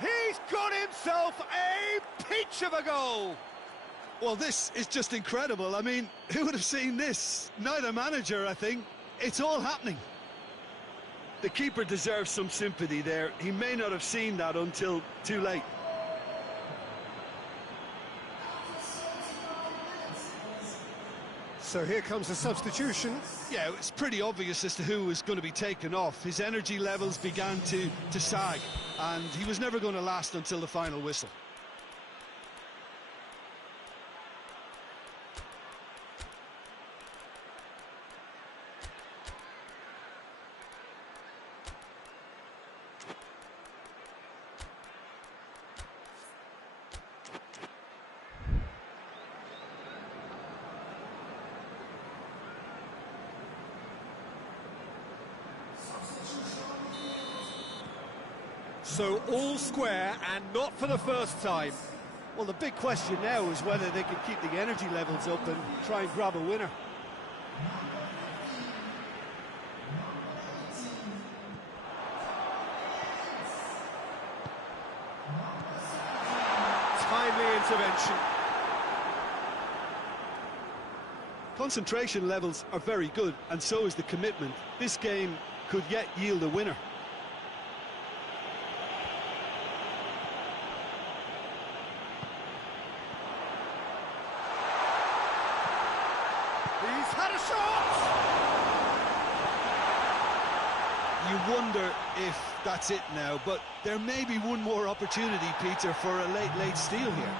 He's got himself a peach of a goal! Well, this is just incredible. I mean, who would have seen this? Neither manager, I think. It's all happening. The keeper deserves some sympathy there. He may not have seen that until too late. So here comes a substitution. Yeah, it's pretty obvious as to who was going to be taken off. His energy levels began to sag, and he was never going to last until the final whistle. So all square, and not for the first time. Well, the big question now is whether they can keep the energy levels up and try and grab a winner. Timely intervention. Concentration levels are very good, and so is the commitment. This game could yet yield a winner. He's had a shot! You wonder if that's it now, but there may be one more opportunity, Peter, for a late steal here.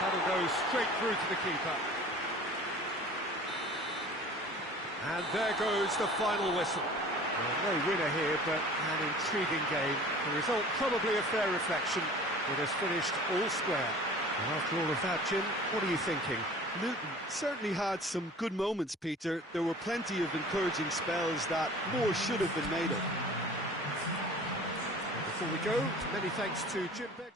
That'll go straight through to the keeper. And there goes the final whistle. Well, no winner here, but an intriguing game. The result probably a fair reflection. It has finished all square. And after all of that, Jim, what are you thinking? Luton certainly had some good moments, Peter. There were plenty of encouraging spells that more should have been made of. The before we go, many thanks to Jim Beck.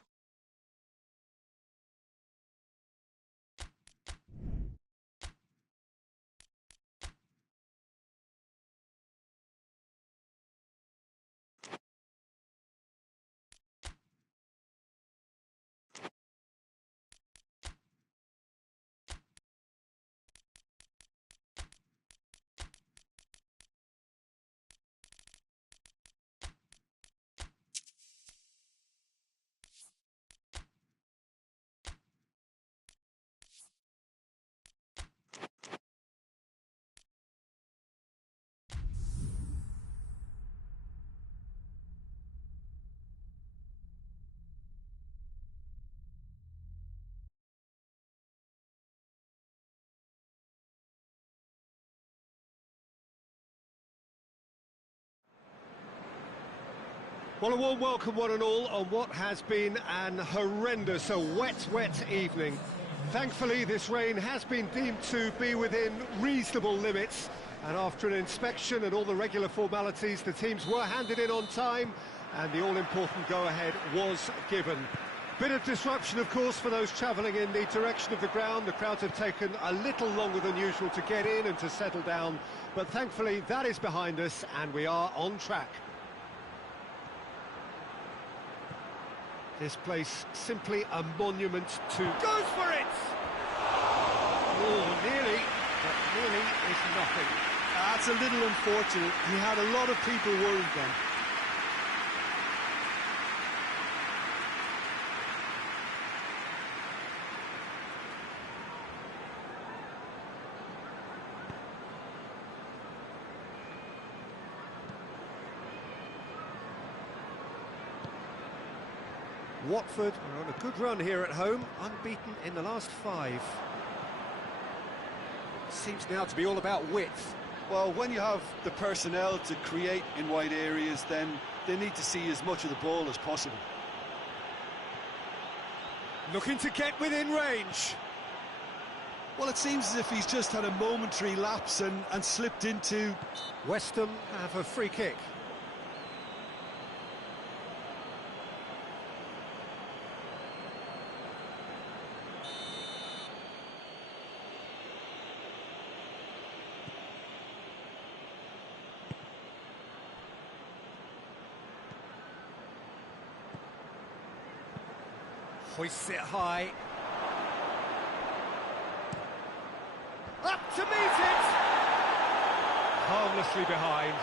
Well, a warm welcome, one and all, on what has been an horrendous, a wet evening. Thankfully, this rain has been deemed to be within reasonable limits, and after an inspection and all the regular formalities, the teams were handed in on time, and the all-important go-ahead was given. Bit of disruption, of course, for those travelling in the direction of the ground. The crowds have taken a little longer than usual to get in and to settle down, but thankfully that is behind us, and we are on track. This place simply a monument to... Goes for it! Oh, nearly, but nearly is nothing. That's a little unfortunate. He had a lot of people worried then. Watford are on a good run here at home, unbeaten in the last 5. Seems now to be all about width. Well, when you have the personnel to create in wide areas, then they need to see as much of the ball as possible. Looking to get within range. Well, it seems as if he's just had a momentary lapse and slipped into... West Ham have a free kick. Hoists it high. Up to meet it! Harmlessly behind.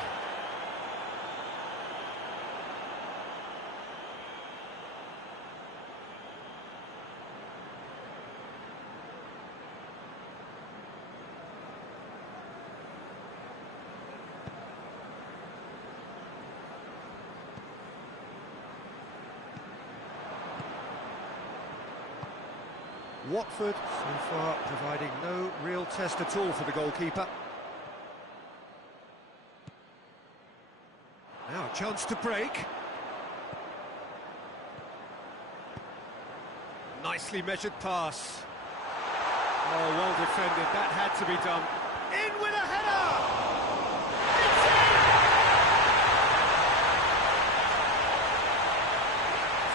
Watford, so far, providing no real test at all for the goalkeeper. Now, a chance to break. Nicely measured pass. Oh, well defended, that had to be done. In with a header!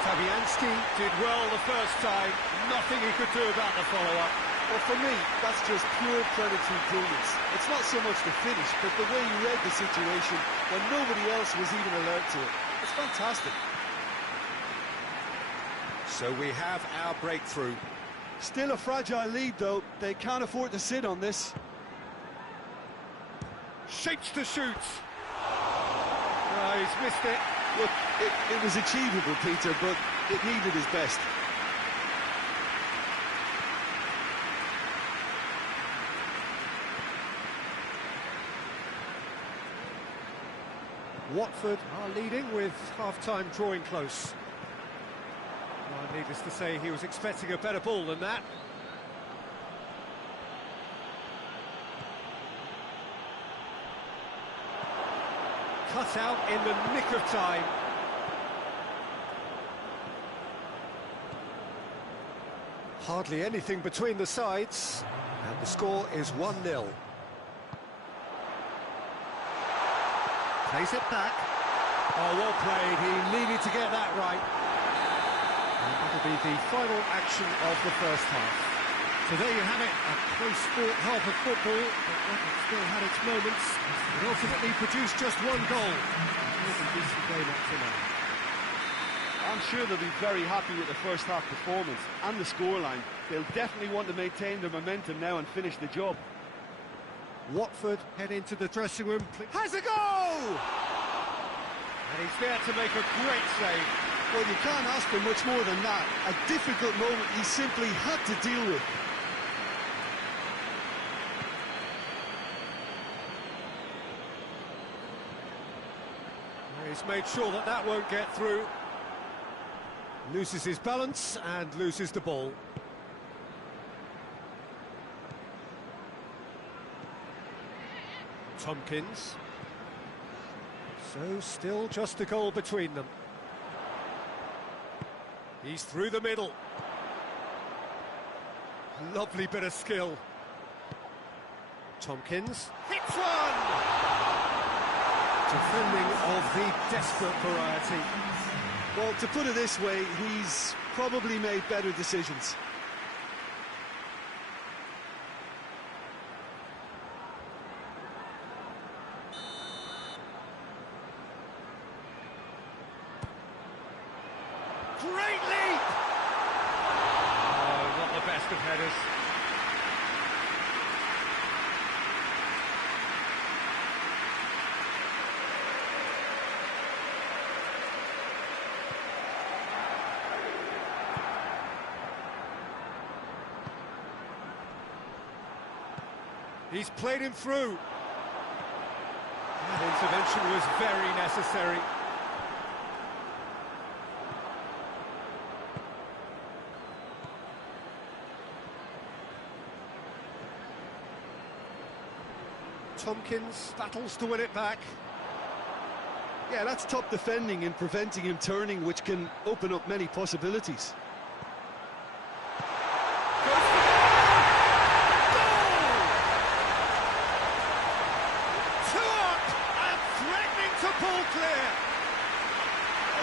Fabianski did well the first time, nothing he could do about the follow-up. Well, for me, that's just pure predatory brilliance. It's not so much the finish, but the way he read the situation when nobody else was even alert to it. It's fantastic. So we have our breakthrough. Still a fragile lead, though. They can't afford to sit on this. Shapes to shoot. Oh, he's missed it. Look, it was achievable, Peter, but it needed his best. Watford are leading with half-time drawing close. Well, needless to say, he was expecting a better ball than that. Cut out in the nick of time. Hardly anything between the sides, and the score is 1-0. Plays it back. Oh, well played. He needed to get that right. And that'll be the final action of the first half. So there you have it, a close-fought half of football, but one that still had its moments. It ultimately produced just one goal. It was a decent game up to now. I'm sure they'll be very happy with the first half performance and the scoreline. They'll definitely want to maintain their momentum now and finish the job. Watford head into the dressing room. Has a goal! And he's there to make a great save. Well, you can't ask for much more than that. A difficult moment he simply had to deal with. He's made sure that that won't get through. Loses his balance and loses the ball. Tompkins. So still just a goal between them. He's through the middle. Lovely bit of skill. Tompkins hits one! Defending of the desperate variety. Well, to put it this way, he's probably made better decisions. Great leap! Oh, not the best of headers. He's played him through. That intervention was very necessary. Tompkins battles to win it back. Yeah, that's top defending and preventing him turning, which can open up many possibilities.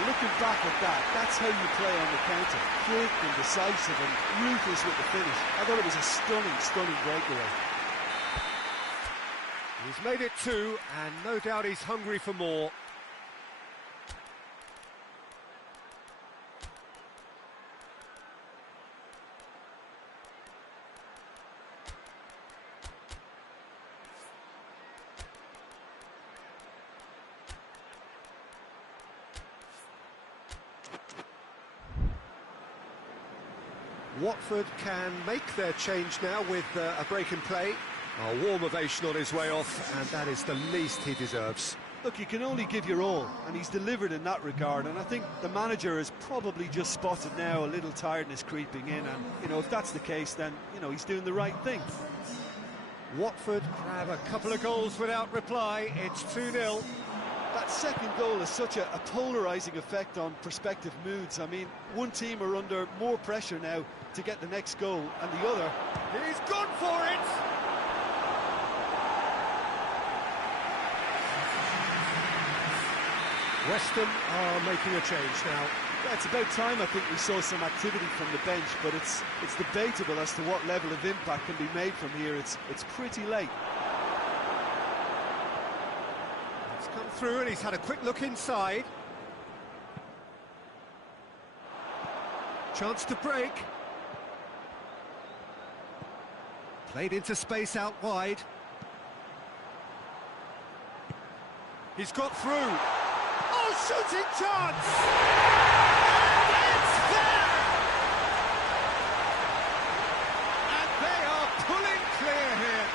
Looking back at that, that's how you play on the counter. Quick and decisive and ruthless with the finish. I thought it was a stunning, stunning breakaway. He's made it two, and no doubt he's hungry for more. Watford can make their change now with a break in play. A warm ovation on his way off, and that is the least he deserves. Look, you can only give your all, and he's delivered in that regard, and I think the manager has probably just spotted now a little tiredness creeping in, and, you know, if that's the case, then, you know, he's doing the right thing. Watford have a couple of goals without reply. It's 2-0. That second goal has such a polarising effect on prospective moods. I mean, one team are under more pressure now to get the next goal, and the other... He's gone for it! Weston are making a change now. Yeah, it's about time I think we saw some activity from the bench, but it's debatable as to what level of impact can be made from here. It's pretty late. He's come through and he's had a quick look inside. Chance to break. Played into space out wide. He's got through. Oh, shooting chance! And it's there! And they are pulling clear here.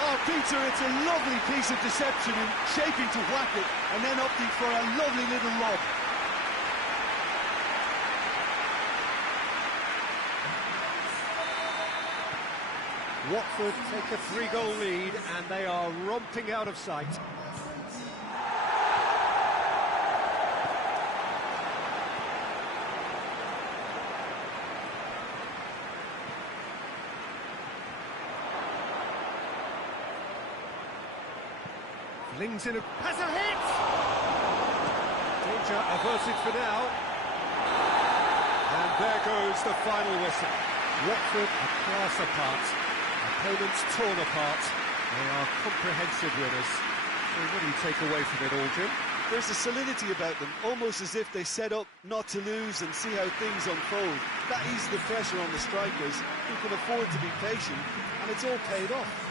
Oh, Peter, it's a lovely piece of deception in shaping to whack it and then opting for a lovely little lob. Watford take a 3-goal lead and they are romping out of sight. Flings in a... has a hit! danger averted for now. And there goes the final whistle. Watford are class apart. Opponents torn apart. They are comprehensive winners. So what do you take away from it all, Jim? There's a solidity about them, almost as if they set up not to lose and see how things unfold. That eases the pressure on the strikers, who can afford to be patient, and it's all paid off.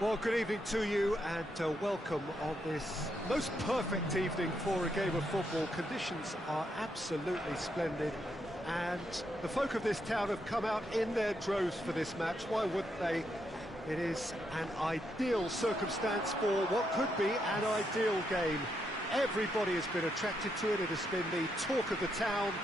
Well, good evening to you and welcome on this most perfect evening for a game of football. Conditions are absolutely splendid and the folk of this town have come out in their droves for this match. Why wouldn't they? It is an ideal circumstance for what could be an ideal game. Everybody has been attracted to it. It has been the talk of the town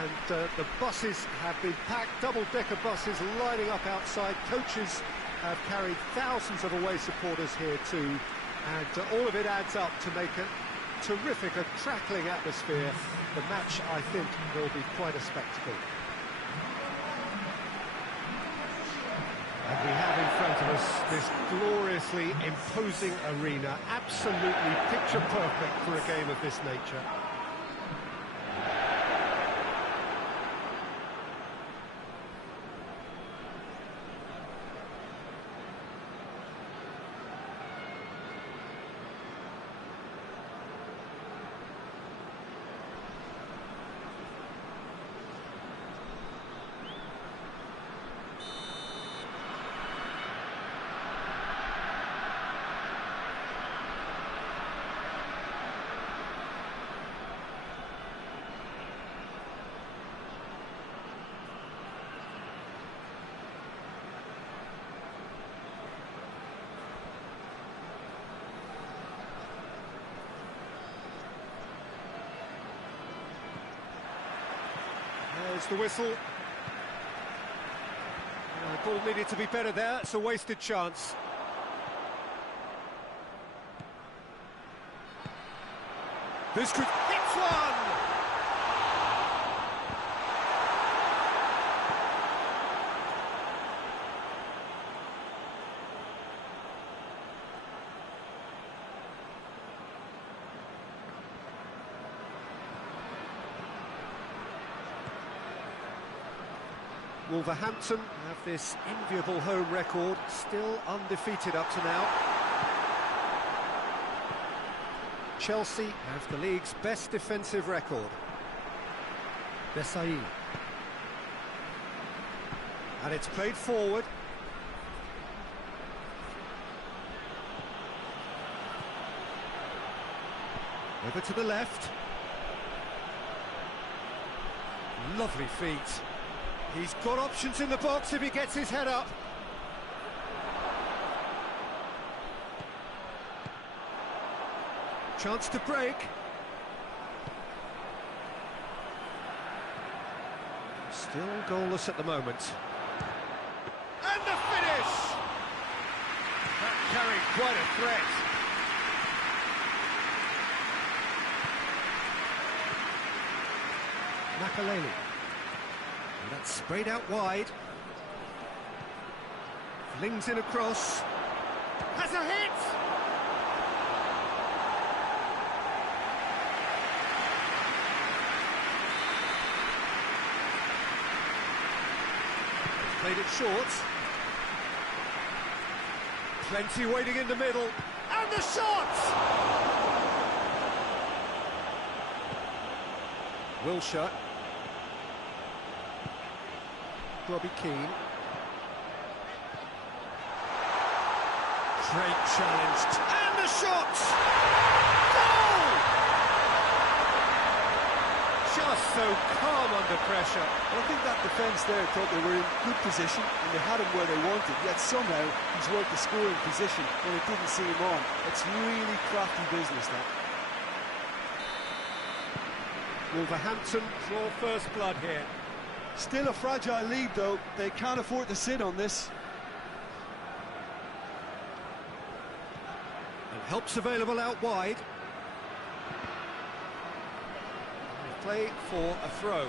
and the buses have been packed, double-decker buses lining up outside. Coaches have carried thousands of away supporters here too, and all of it adds up to make a terrific, a crackling atmosphere. The match, I think, will be quite a spectacle. And we have in front of us this gloriously imposing arena, absolutely picture perfect for a game of this nature. There's the whistle. Ball needed to be better there. It's a wasted chance. This could hit one. Wolverhampton have this enviable home record, still undefeated up to now. Chelsea have the league's best defensive record. Desai. And it's played forward. Over to the left. Lovely feet. He's got options in the box if he gets his head up. Chance to break. Still goalless at the moment. And the finish! That carried quite a threat. Makaleli. And that's sprayed out wide. Flings in across. Has a hit! He's played it short. Plenty waiting in the middle. And the shot! Wilshere. Robbie Keane. Great challenge. And the shot! Goal! Just so calm under pressure. I think that defence there thought they were in good position and they had him where they wanted, yet somehow he's worked the scoring position when it didn't see him on. It's really crafty business, that. Wolverhampton draw first blood here. Still a fragile lead, though. They can't afford to sit on this. And help's available out wide. Play for a throw.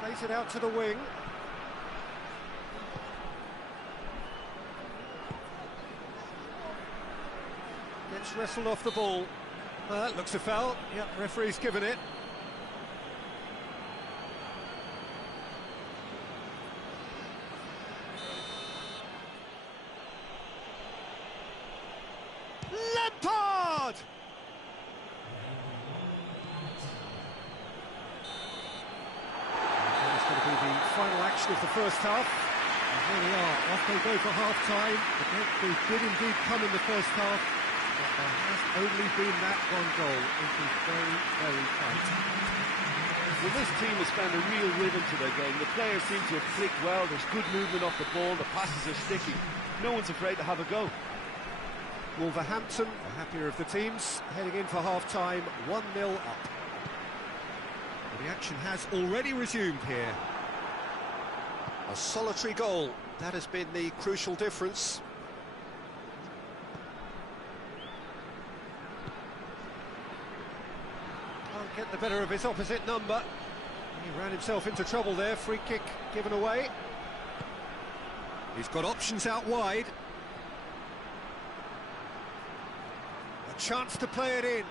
Plays it out to the wing. Gets wrestled off the ball. That looks a foul. Yep, referee's given it. Lampard! It's going to be the final action of the first half. And here we are, off they go for half-time. The breakthrough did indeed come in the first half, but there has only been that one goal. It is very, very tight. Well, this team has found a real rhythm to their game. The players seem to have clicked well. There's good movement off the ball. The passes are sticky. No one's afraid to have a go. Wolverhampton, the happier of the teams, heading in for half-time, 1-0 up. The action has already resumed here. A solitary goal, that has been the crucial difference. Can't get the better of his opposite number. He ran himself into trouble there, free kick given away. He's got options out wide. A chance to play it in.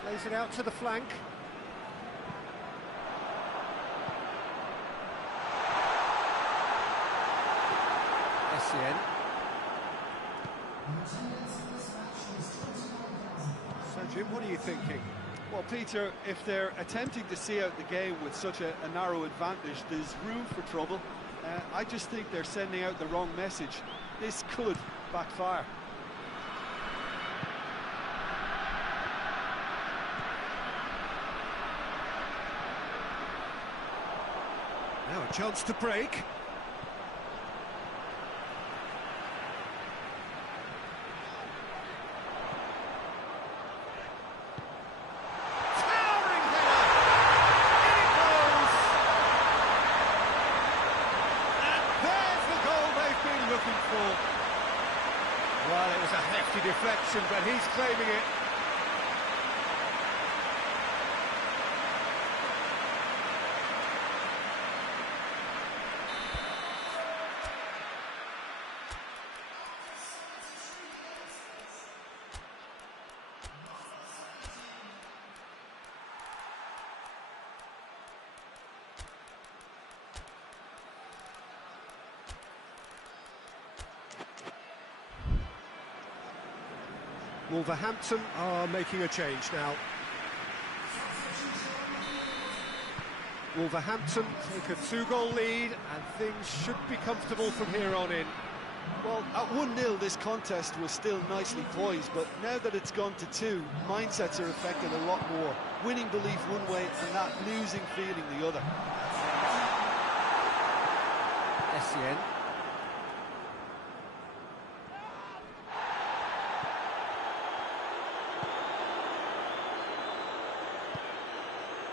Plays it out to the flank. Essien. So, Jim, what are you thinking? Well, Peter, if they're attempting to see out the game with such a narrow advantage, there's room for trouble. I just think they're sending out the wrong message. This could backfire. Now a chance to break. Towering header! In it goes! And there's the goal they've been looking for. Well, it was a hefty deflection, but he's claiming it. Wolverhampton are making a change now. Wolverhampton take a 2-goal lead and things should be comfortable from here on in. Well, at 1-0 this contest was still nicely poised, but now that it's gone to 2, mindsets are affected a lot more. Winning belief one way and that losing feeling the other. Essien.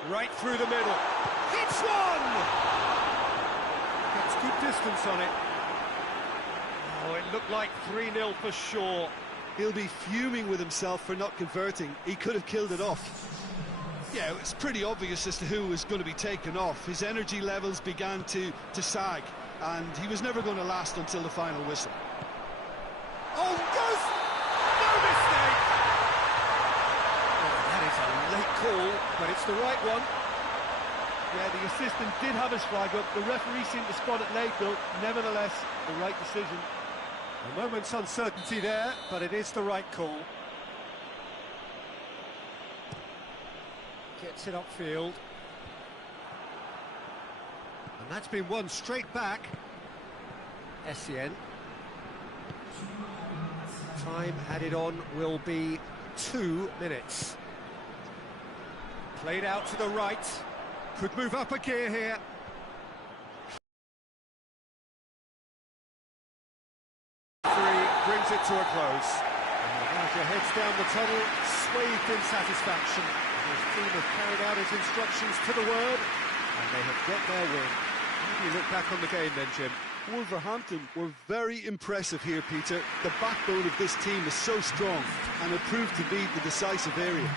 Right through the middle. Hits one! Gets good distance on it. Oh, it looked like 3-0 for sure. He'll be fuming with himself for not converting. He could have killed it off. Yeah, it's pretty obvious as to who was going to be taken off. His energy levels began to sag, and he was never going to last until the final whistle. Oh, goes! No mistake! Oh, that is a late call, but it's the right one. Yeah, the assistant did have his flag up. The referee seemed to spot it late, though. Nevertheless, the right decision. A moment's uncertainty there, but it is the right call. Gets it upfield. And that's been won straight back. Essien. Time added on will be 2 minutes. Played out to the right. Could move up a gear here. Brings it to a close. And the manager heads down the tunnel, swathed in satisfaction. His team have carried out his instructions to the word, and they have got their win. How do you look back on the game then, Jim? Wolverhampton were very impressive here, Peter. The backbone of this team is so strong, and it proved to be the decisive area.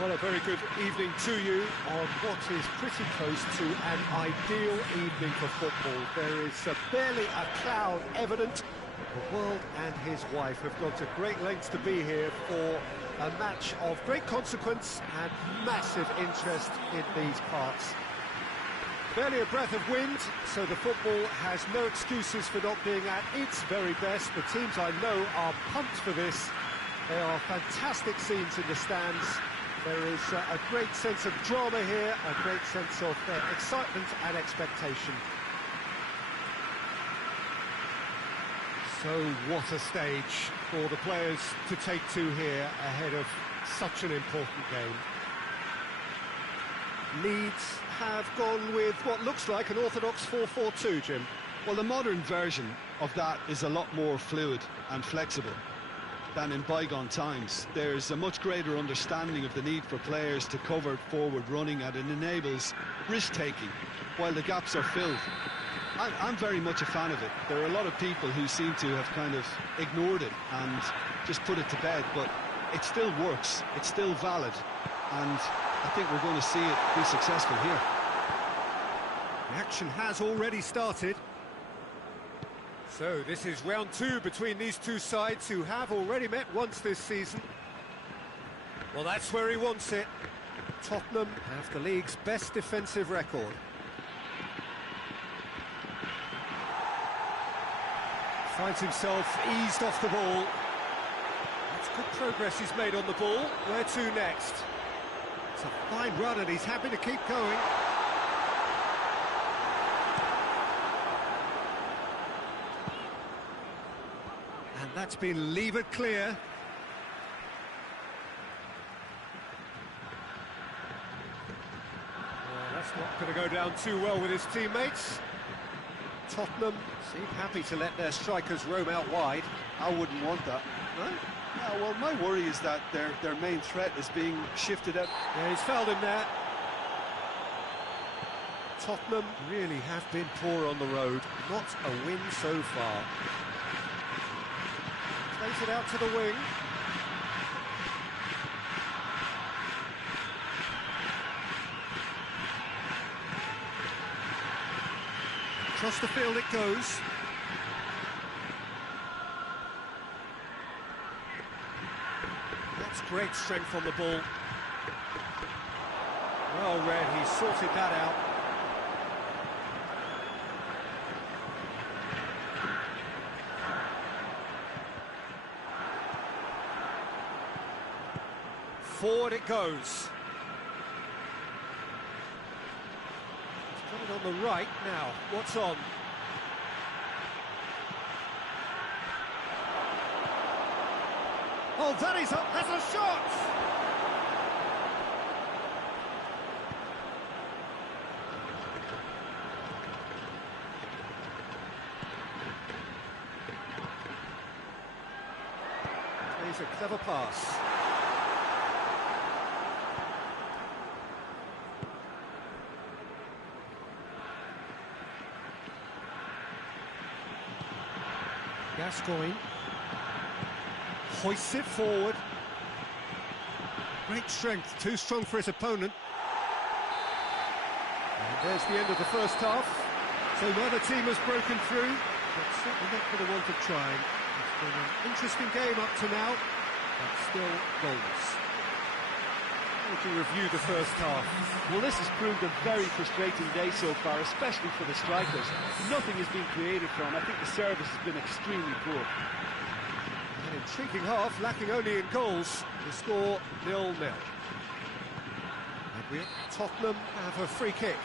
Well, a very good evening to you on what is pretty close to an ideal evening for football. There is barely a cloud evident. The world and his wife have gone to great lengths to be here for a match of great consequence and massive interest in these parts. Barely a breath of wind, so the football has no excuses for not being at its very best. The teams I know are pumped for this. There are fantastic scenes in the stands. There is a great sense of drama here, a great sense of excitement and expectation. So what a stage for the players to take to here ahead of such an important game. Leeds have gone with what looks like an orthodox 4-4-2, Jim. Well, the modern version of that is a lot more fluid and flexible than in bygone times. There's a much greater understanding of the need for players to cover forward running, and it enables risk-taking while the gaps are filled. I'm very much a fan of it. There are a lot of people who seem to have kind of ignored it and just put it to bed, but it still works, it's still valid, and I think we're going to see it be successful here. The action has already started. So this is round 2 between these two sides who have already met once this season. Well, that's where he wants it. Tottenham have the league's best defensive record. Finds himself eased off the ball. That's good progress he's made on the ball. Where to next? It's a fine run and he's happy to keep going. And that's been levered clear. That's not going to go down too well with his teammates. Tottenham seem happy to let their strikers roam out wide. I wouldn't want that. No? Yeah, well, my worry is that their main threat is being shifted out. Yeah, he's fouled him there. Tottenham really have been poor on the road. Not a win so far. Plays it out to the wing. Across the field it goes. That's great strength on the ball. Well read, he sorted that out. Forward it goes. He's got it on the right now. What's on? Oh, that is up. That's a shot! Plays a clever pass. Gascoigne hoists it forward. Great strength, too strong for his opponent. And there's the end of the first half. So neither team has broken through, but certainly not for the want of trying. It's been an interesting game up to now, but still goals. How would you review the first half? Well, this has proved a very frustrating day so far, especially for the strikers. Nothing has been created from. I think the service has been extremely poor. An intriguing half, lacking only in goals. The score 0-0. And Tottenham have a free kick.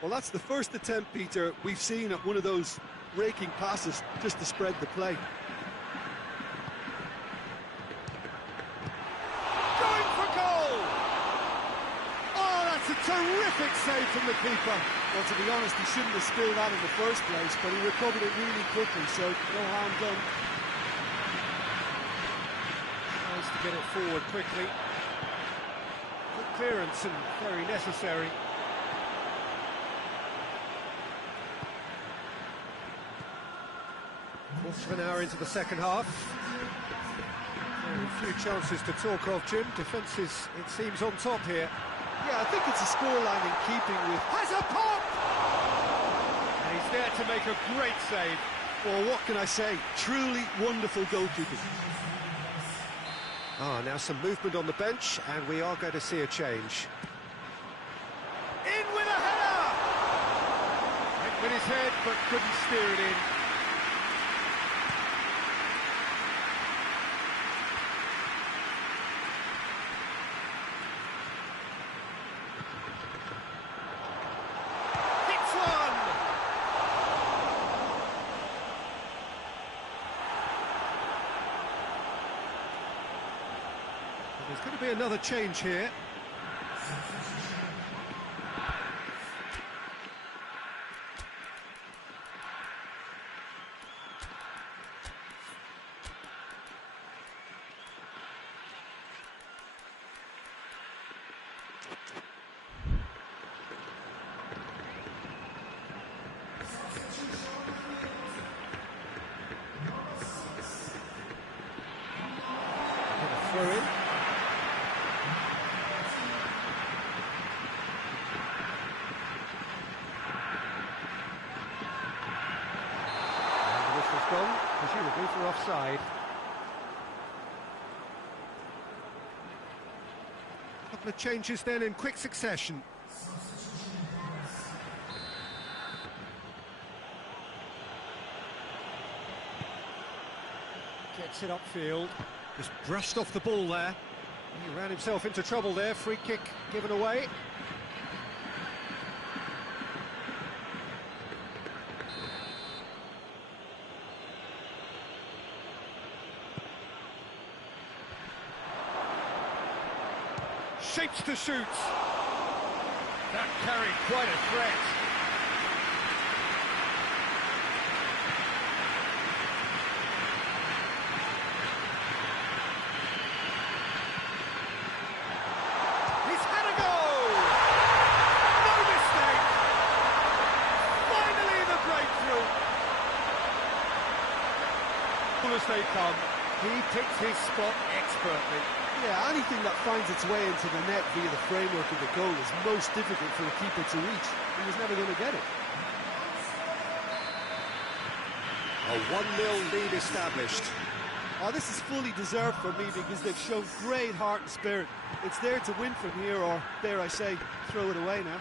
Well, that's the first attempt, Peter, we've seen at one of those raking passes just to spread the play. Going for goal! Oh, that's a terrific save from the keeper. Well, to be honest, he shouldn't have spilled that in the first place, but he recovered it really quickly, so no harm done. Tries to get it forward quickly. Good clearance and very necessary. Quarter of an hour into the second half. Very few chances to talk of, Jim. Defence is, it seems, on top here. Yeah, I think it's a scoreline in keeping with... Has a pop! And he's there to make a great save. Well, what can I say? Truly wonderful goalkeeping. Ah, now some movement on the bench, and we are going to see a change. In with a header! Went with his head, but couldn't steer it in. There's going to be another change here. Throw in. Gone, presumably for offside. A couple of changes then in quick succession. Gets it upfield. Just brushed off the ball there. He ran himself into trouble there. Free kick given away. Shapes to shoot. That carried quite a threat. come. He picked his spot expertly. Yeah, anything that finds its way into the net via the framework of the goal is most difficult for the keeper to reach. He was never going to get it. A 1-0 lead established. Oh, this is fully deserved for me because they've shown great heart and spirit. It's there to win from here, or, dare I say, throw it away now.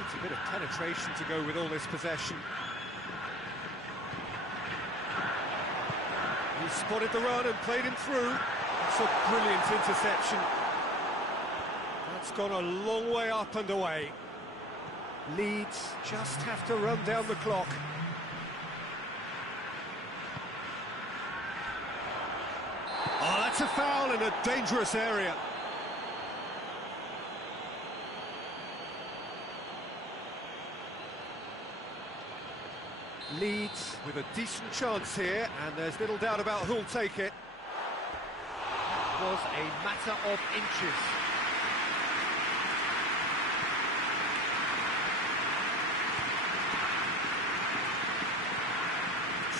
Needs a bit of penetration to go with all this possession. He spotted the run and played him through. That's a brilliant interception. That's gone a long way up and away. Leeds just have to run down the clock. Oh, that's a foul in a dangerous area. Leeds with a decent chance here, and there's little doubt about who'll take it. That was a matter of inches.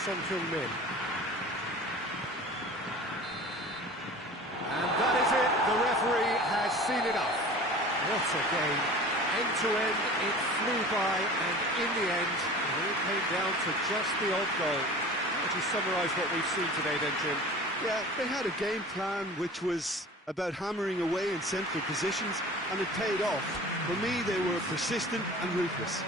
Son Heung-min. And that is it, the referee has seen enough. What a game. End to end, it flew by, and in the end, it all came down to just the odd goal. How would you summarise what we've seen today then, Jim? Yeah, they had a game plan which was about hammering away in central positions, and it paid off. For me, they were persistent and ruthless.